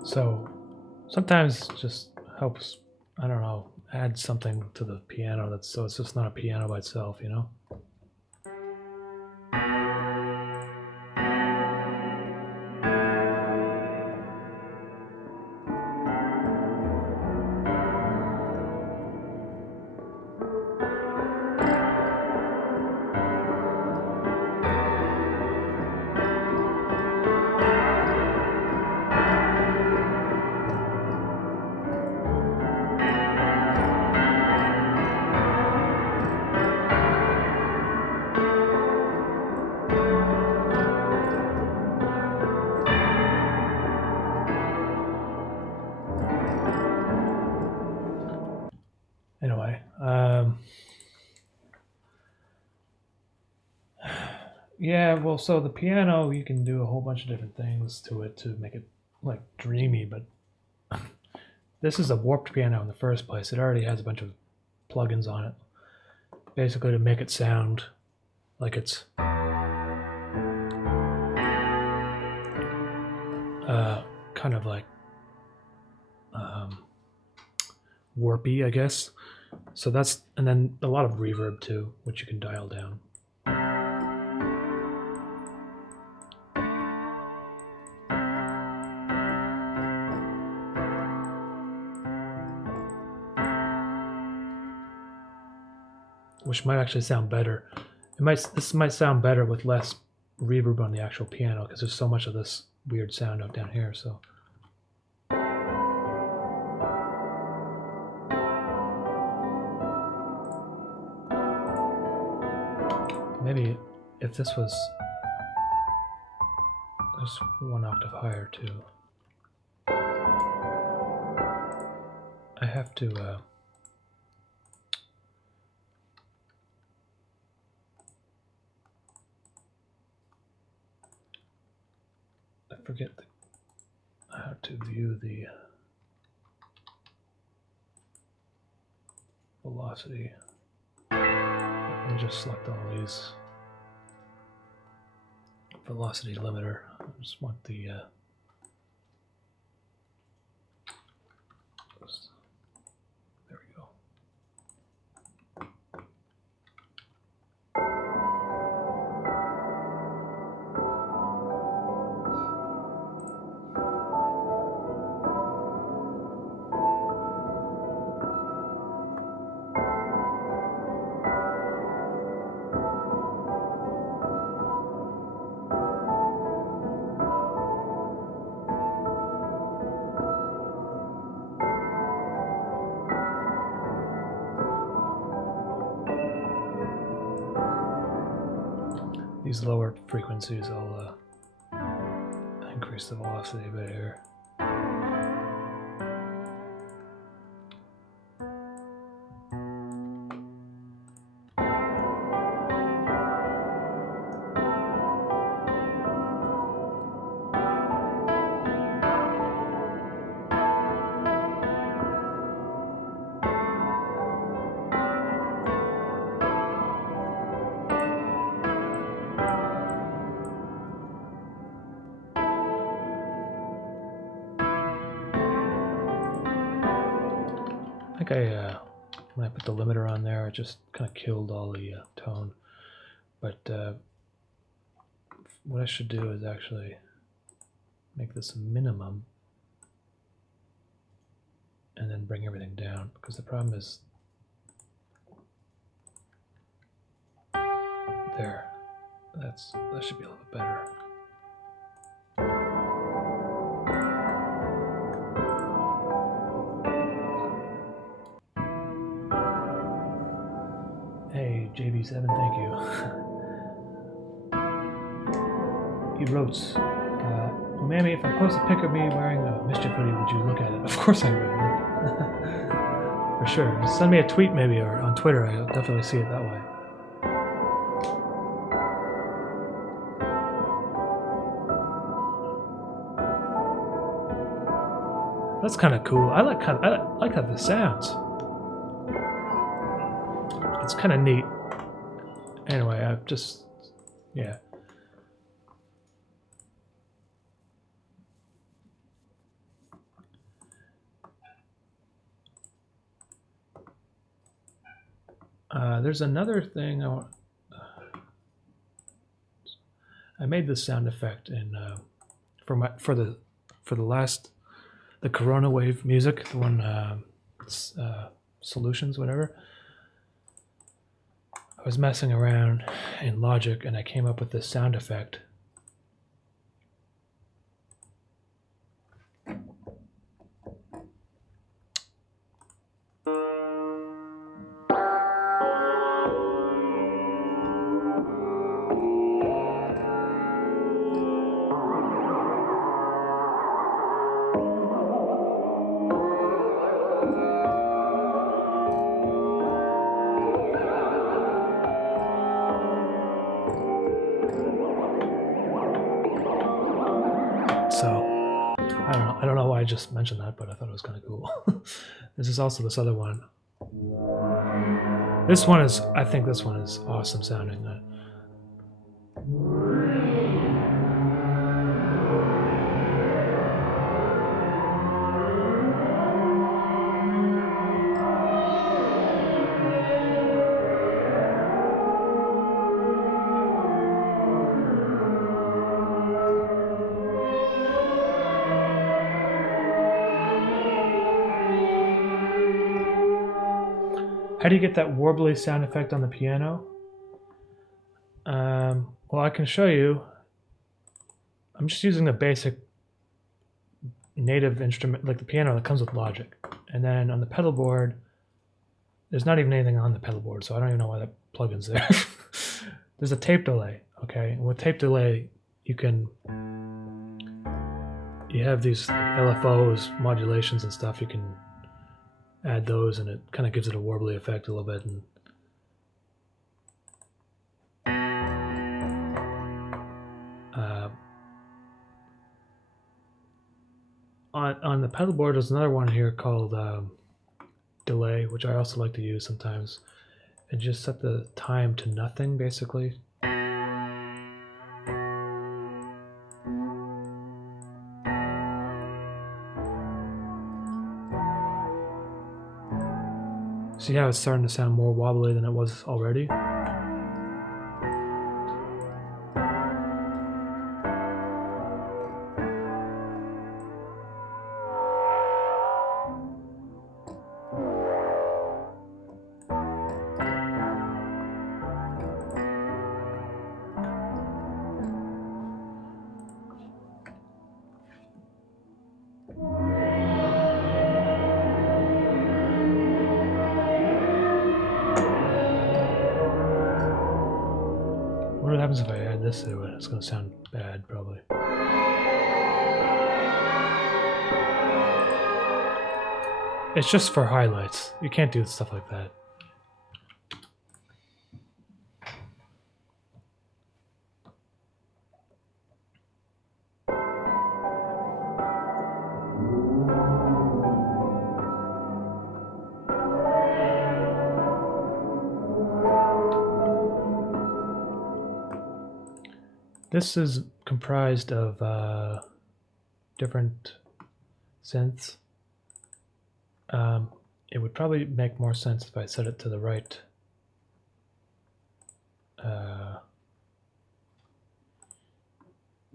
So sometimes it just helps, I don't know, add something to the piano that's so it's just not a piano by itself, you know? Anyway, yeah, well, so the piano, you can do a whole bunch of different things to it to make it like dreamy, but this is a warped piano in the first place. It already has a bunch of plugins on it, basically to make it sound like it's kind of like warpy, I guess. So that's, and then a lot of reverb too, which you can dial down. Which might actually sound better. This might sound better with less reverb on the actual piano because there's so much of this weird sound out down here. So maybe if this was just one octave higher too. I have to I forget how to view the velocity. Let me just select all these. Velocity limiter. I just want the there we go. These lower frequencies, I'll increase the velocity a bit here. I think when I put the limiter on there, I just kind of killed all the tone. But what I should do is actually make this a minimum and then bring everything down, because the problem is there. That should be a little bit better. Hey, JB7, thank you. He wrote, Umami, if I post a pic of me wearing a Mischief hoodie, would you look at it? Of course I would. For sure. Just send me a tweet maybe, or on Twitter. I'll definitely see it that way. That's kind of cool. I like how this sounds. It's kind of neat. Anyway, I've just, yeah. There's another thing I made this sound effect in for the Corona Wave music, the one Solutions, whatever. I was messing around in Logic and I came up with this sound effect. I don't know why I just mentioned that, but I thought it was kind of cool. This is also this other one. This one is, I think this one is awesome sounding. How do you get that warbly sound effect on the piano? Well, I can show you. I'm just using the basic native instrument, like the piano that comes with Logic. And then on the pedal board, there's not even anything on the pedal board, so I don't even know why that plugin's there. There's a tape delay, okay? And with tape delay, you have these like LFOs, modulations and stuff. You can add those and it kind of gives it a warbly effect a little bit. And on the pedal board, there's another one here called delay, which I also like to use sometimes. And just set the time to nothing, basically. See how it's starting to sound more wobbly than it was already? What happens if I add this to it? It's going to sound bad, probably. It's just for highlights. You can't do stuff like that. This is comprised of different synths. It would probably make more sense if I set it to the right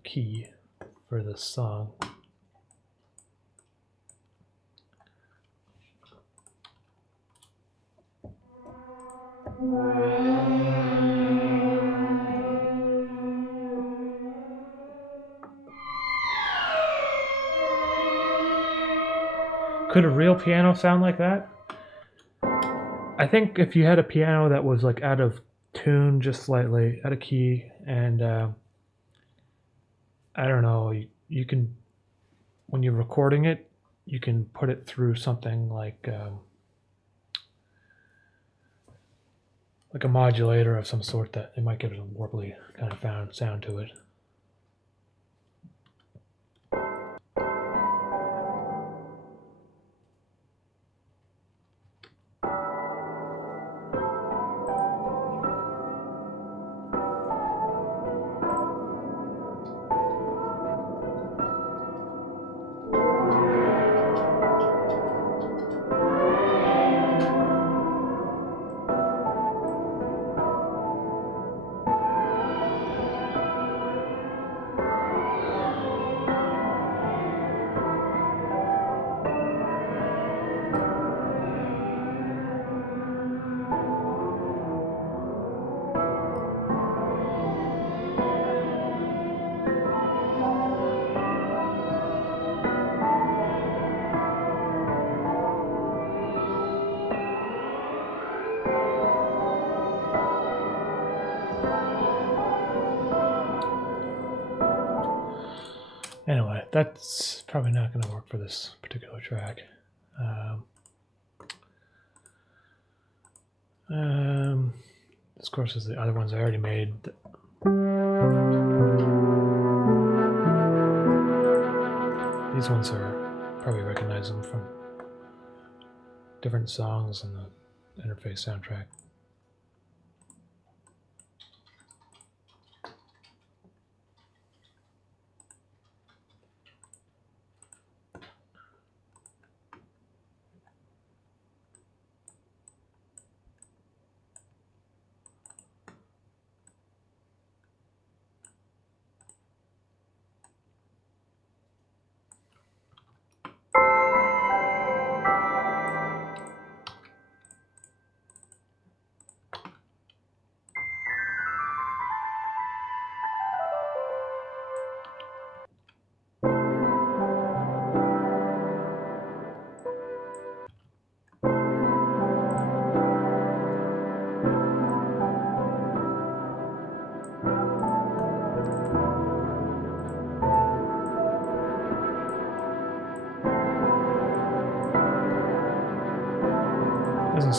key for this song. Could a real piano sound like that? I think if you had a piano that was like out of tune just slightly, out of key, and I don't know, you can, when you're recording it, you can put it through something like a modulator of some sort that it might give it a warbly kind of sound to it. that's probably not going to work for this particular track. This, of course, is the other ones I already made. These ones are probably recognize them from different songs in the interface soundtrack.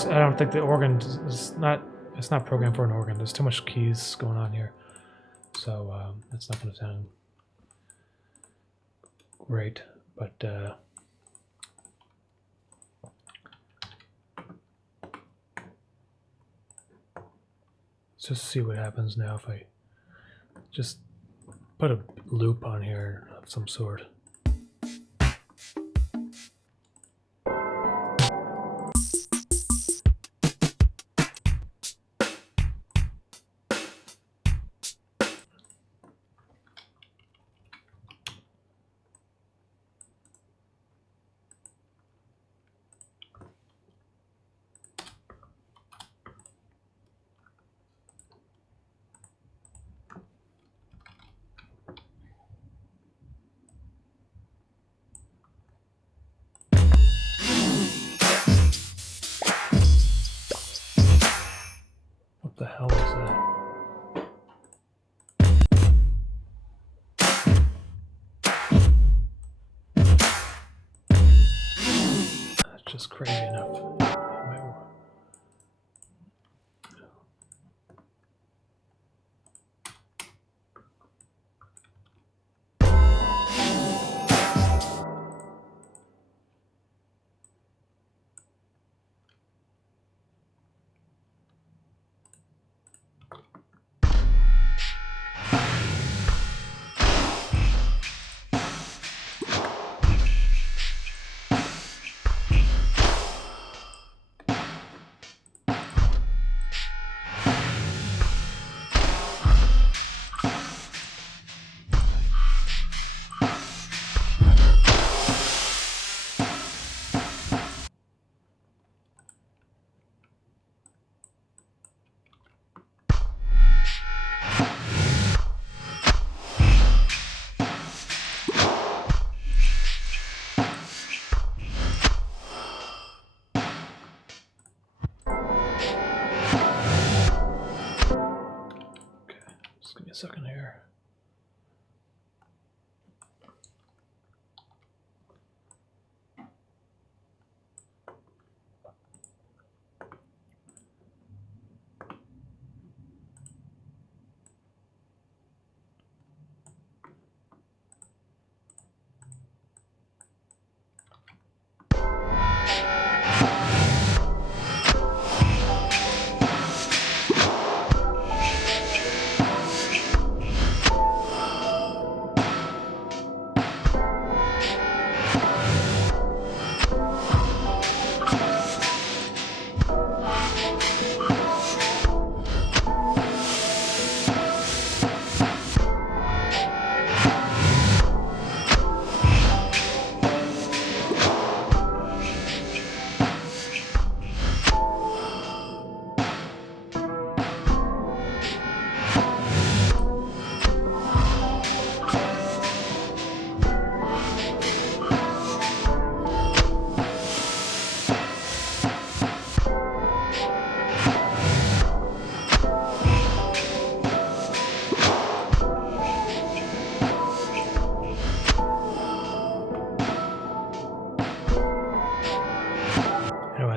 I don't think the organ is not. It's not programmed for an organ. There's too much keys going on here, so it's not going to sound great. But let's just see what happens now if I just put a loop on here of some sort. What the hell is that? That's just crazy enough.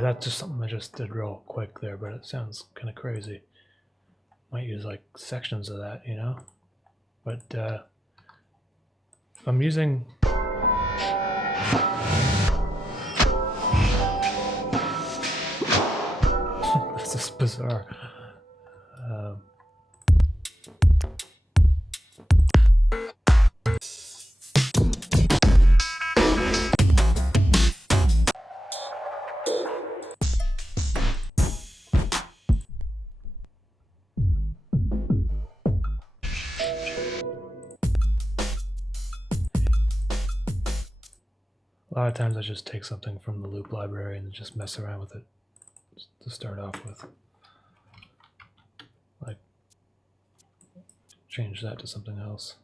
that's just something I just did real quick there, but it sounds kind of crazy. Might use like sections of that, you know? But if I'm using... That's just bizarre. A lot of times I just take something from the loop library and just mess around with it to start off with. Like, change that to something else.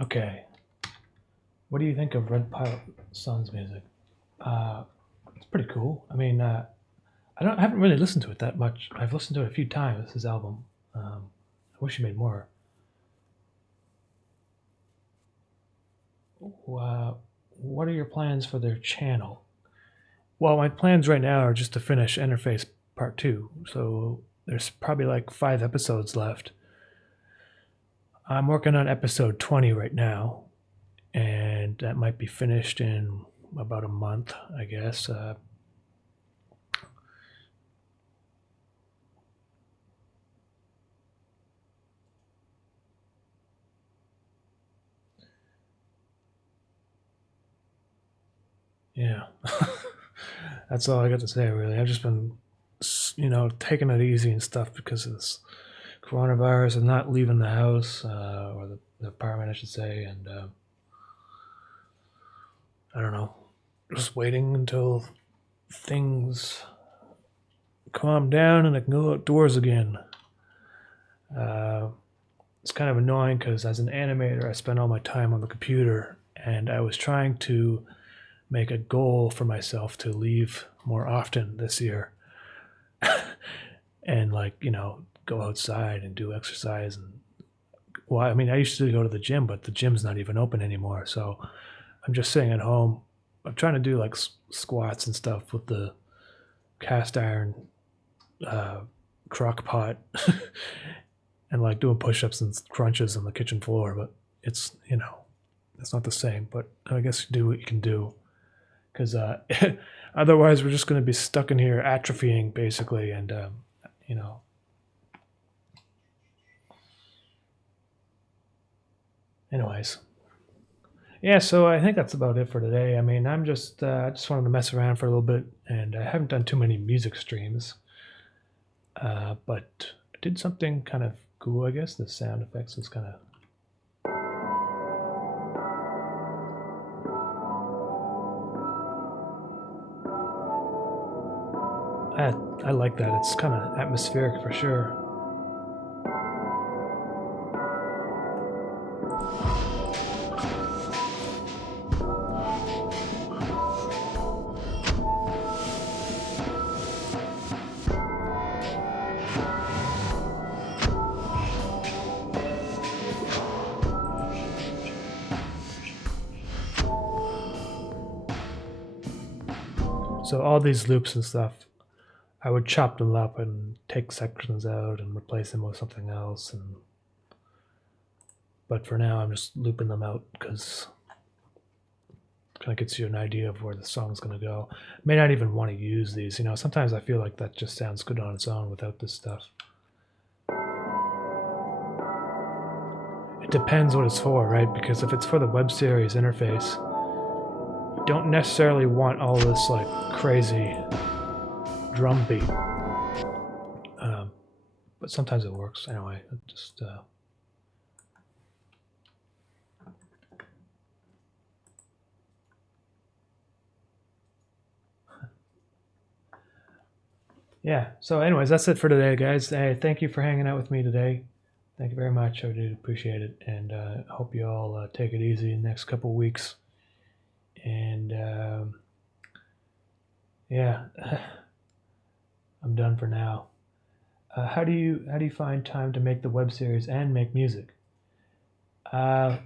Okay. What do you think of Red Pilot Sun's music? It's pretty cool. I mean, I haven't really listened to it that much. I've listened to it a few times, his album. I wish he made more. What are your plans for their channel? Well, my plans right now are just to finish Interface Part 2. So there's probably like 5 episodes left. I'm working on episode 20 right now, and that might be finished in about a month, I guess. yeah, that's all I got to say, really. I've just been, taking it easy and stuff because of this coronavirus and not leaving the house, or the apartment, I should say. And I don't know, just waiting until things calm down and I can go outdoors again. It's kind of annoying because as an animator, I spend all my time on the computer, and I was trying to make a goal for myself to leave more often this year and, like, go outside and do exercise. And well, I mean, I used to go to the gym, but the gym's not even open anymore. So I'm just sitting at home. I'm trying to do like squats and stuff with the cast iron crock pot and like doing push-ups and crunches on the kitchen floor. But it's, it's not the same. But I guess you do what you can do, because otherwise we're just going to be stuck in here atrophying basically. And anyways, yeah, so I think that's about it for today. I mean, I just wanted to mess around for a little bit, and I haven't done too many music streams, but I did something kind of cool, I guess. The sound effects is kind of. I like that. It's kind of atmospheric for sure. So all these loops and stuff, I would chop them up and take sections out and replace them with something else. But for now, I'm just looping them out because it kind of gets you an idea of where the song's going to go. May not even want to use these. Sometimes I feel like that just sounds good on its own without this stuff. It depends what it's for, right? Because if it's for the web series interface, you don't necessarily want all this like crazy drum beat. But sometimes it works anyway. Just yeah. So anyways, that's it for today, guys. Hey, thank you for hanging out with me today. Thank you very much. I do appreciate it, and I hope you all take it easy in the next couple of weeks. And yeah, I'm done for now. How do you find time to make the web series and make music? Well,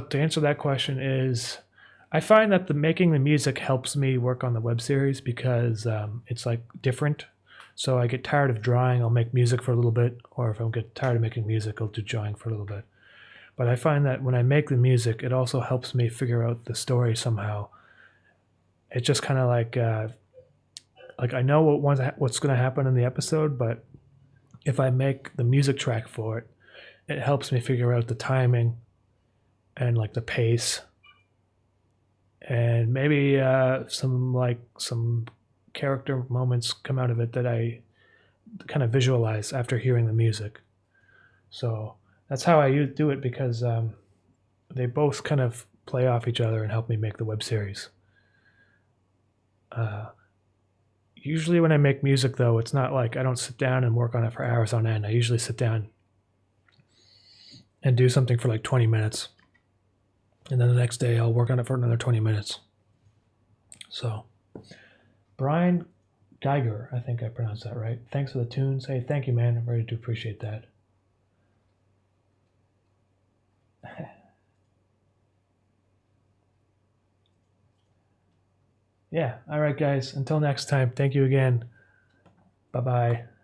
to answer that question is, I find that making the music helps me work on the web series because it's like different. So I get tired of drawing, I'll make music for a little bit, or if I get tired of making music, I'll do drawing for a little bit. But I find that when I make the music, it also helps me figure out the story somehow. It's just kind of like I know what's going to happen in the episode, but if I make the music track for it, it helps me figure out the timing and like the pace, and maybe some character moments come out of it that I kind of visualize after hearing the music. So that's how I do it, because they both kind of play off each other and help me make the web series. Usually when I make music, though, it's not like I don't sit down and work on it for hours on end. I usually sit down and do something for like 20 minutes. And then the next day I'll work on it for another 20 minutes. So, Brian Geiger, I think I pronounced that right. Thanks for the tunes. Hey, thank you, man. I really do appreciate that. Yeah. All right, guys. Until next time. Thank you again. Bye-bye.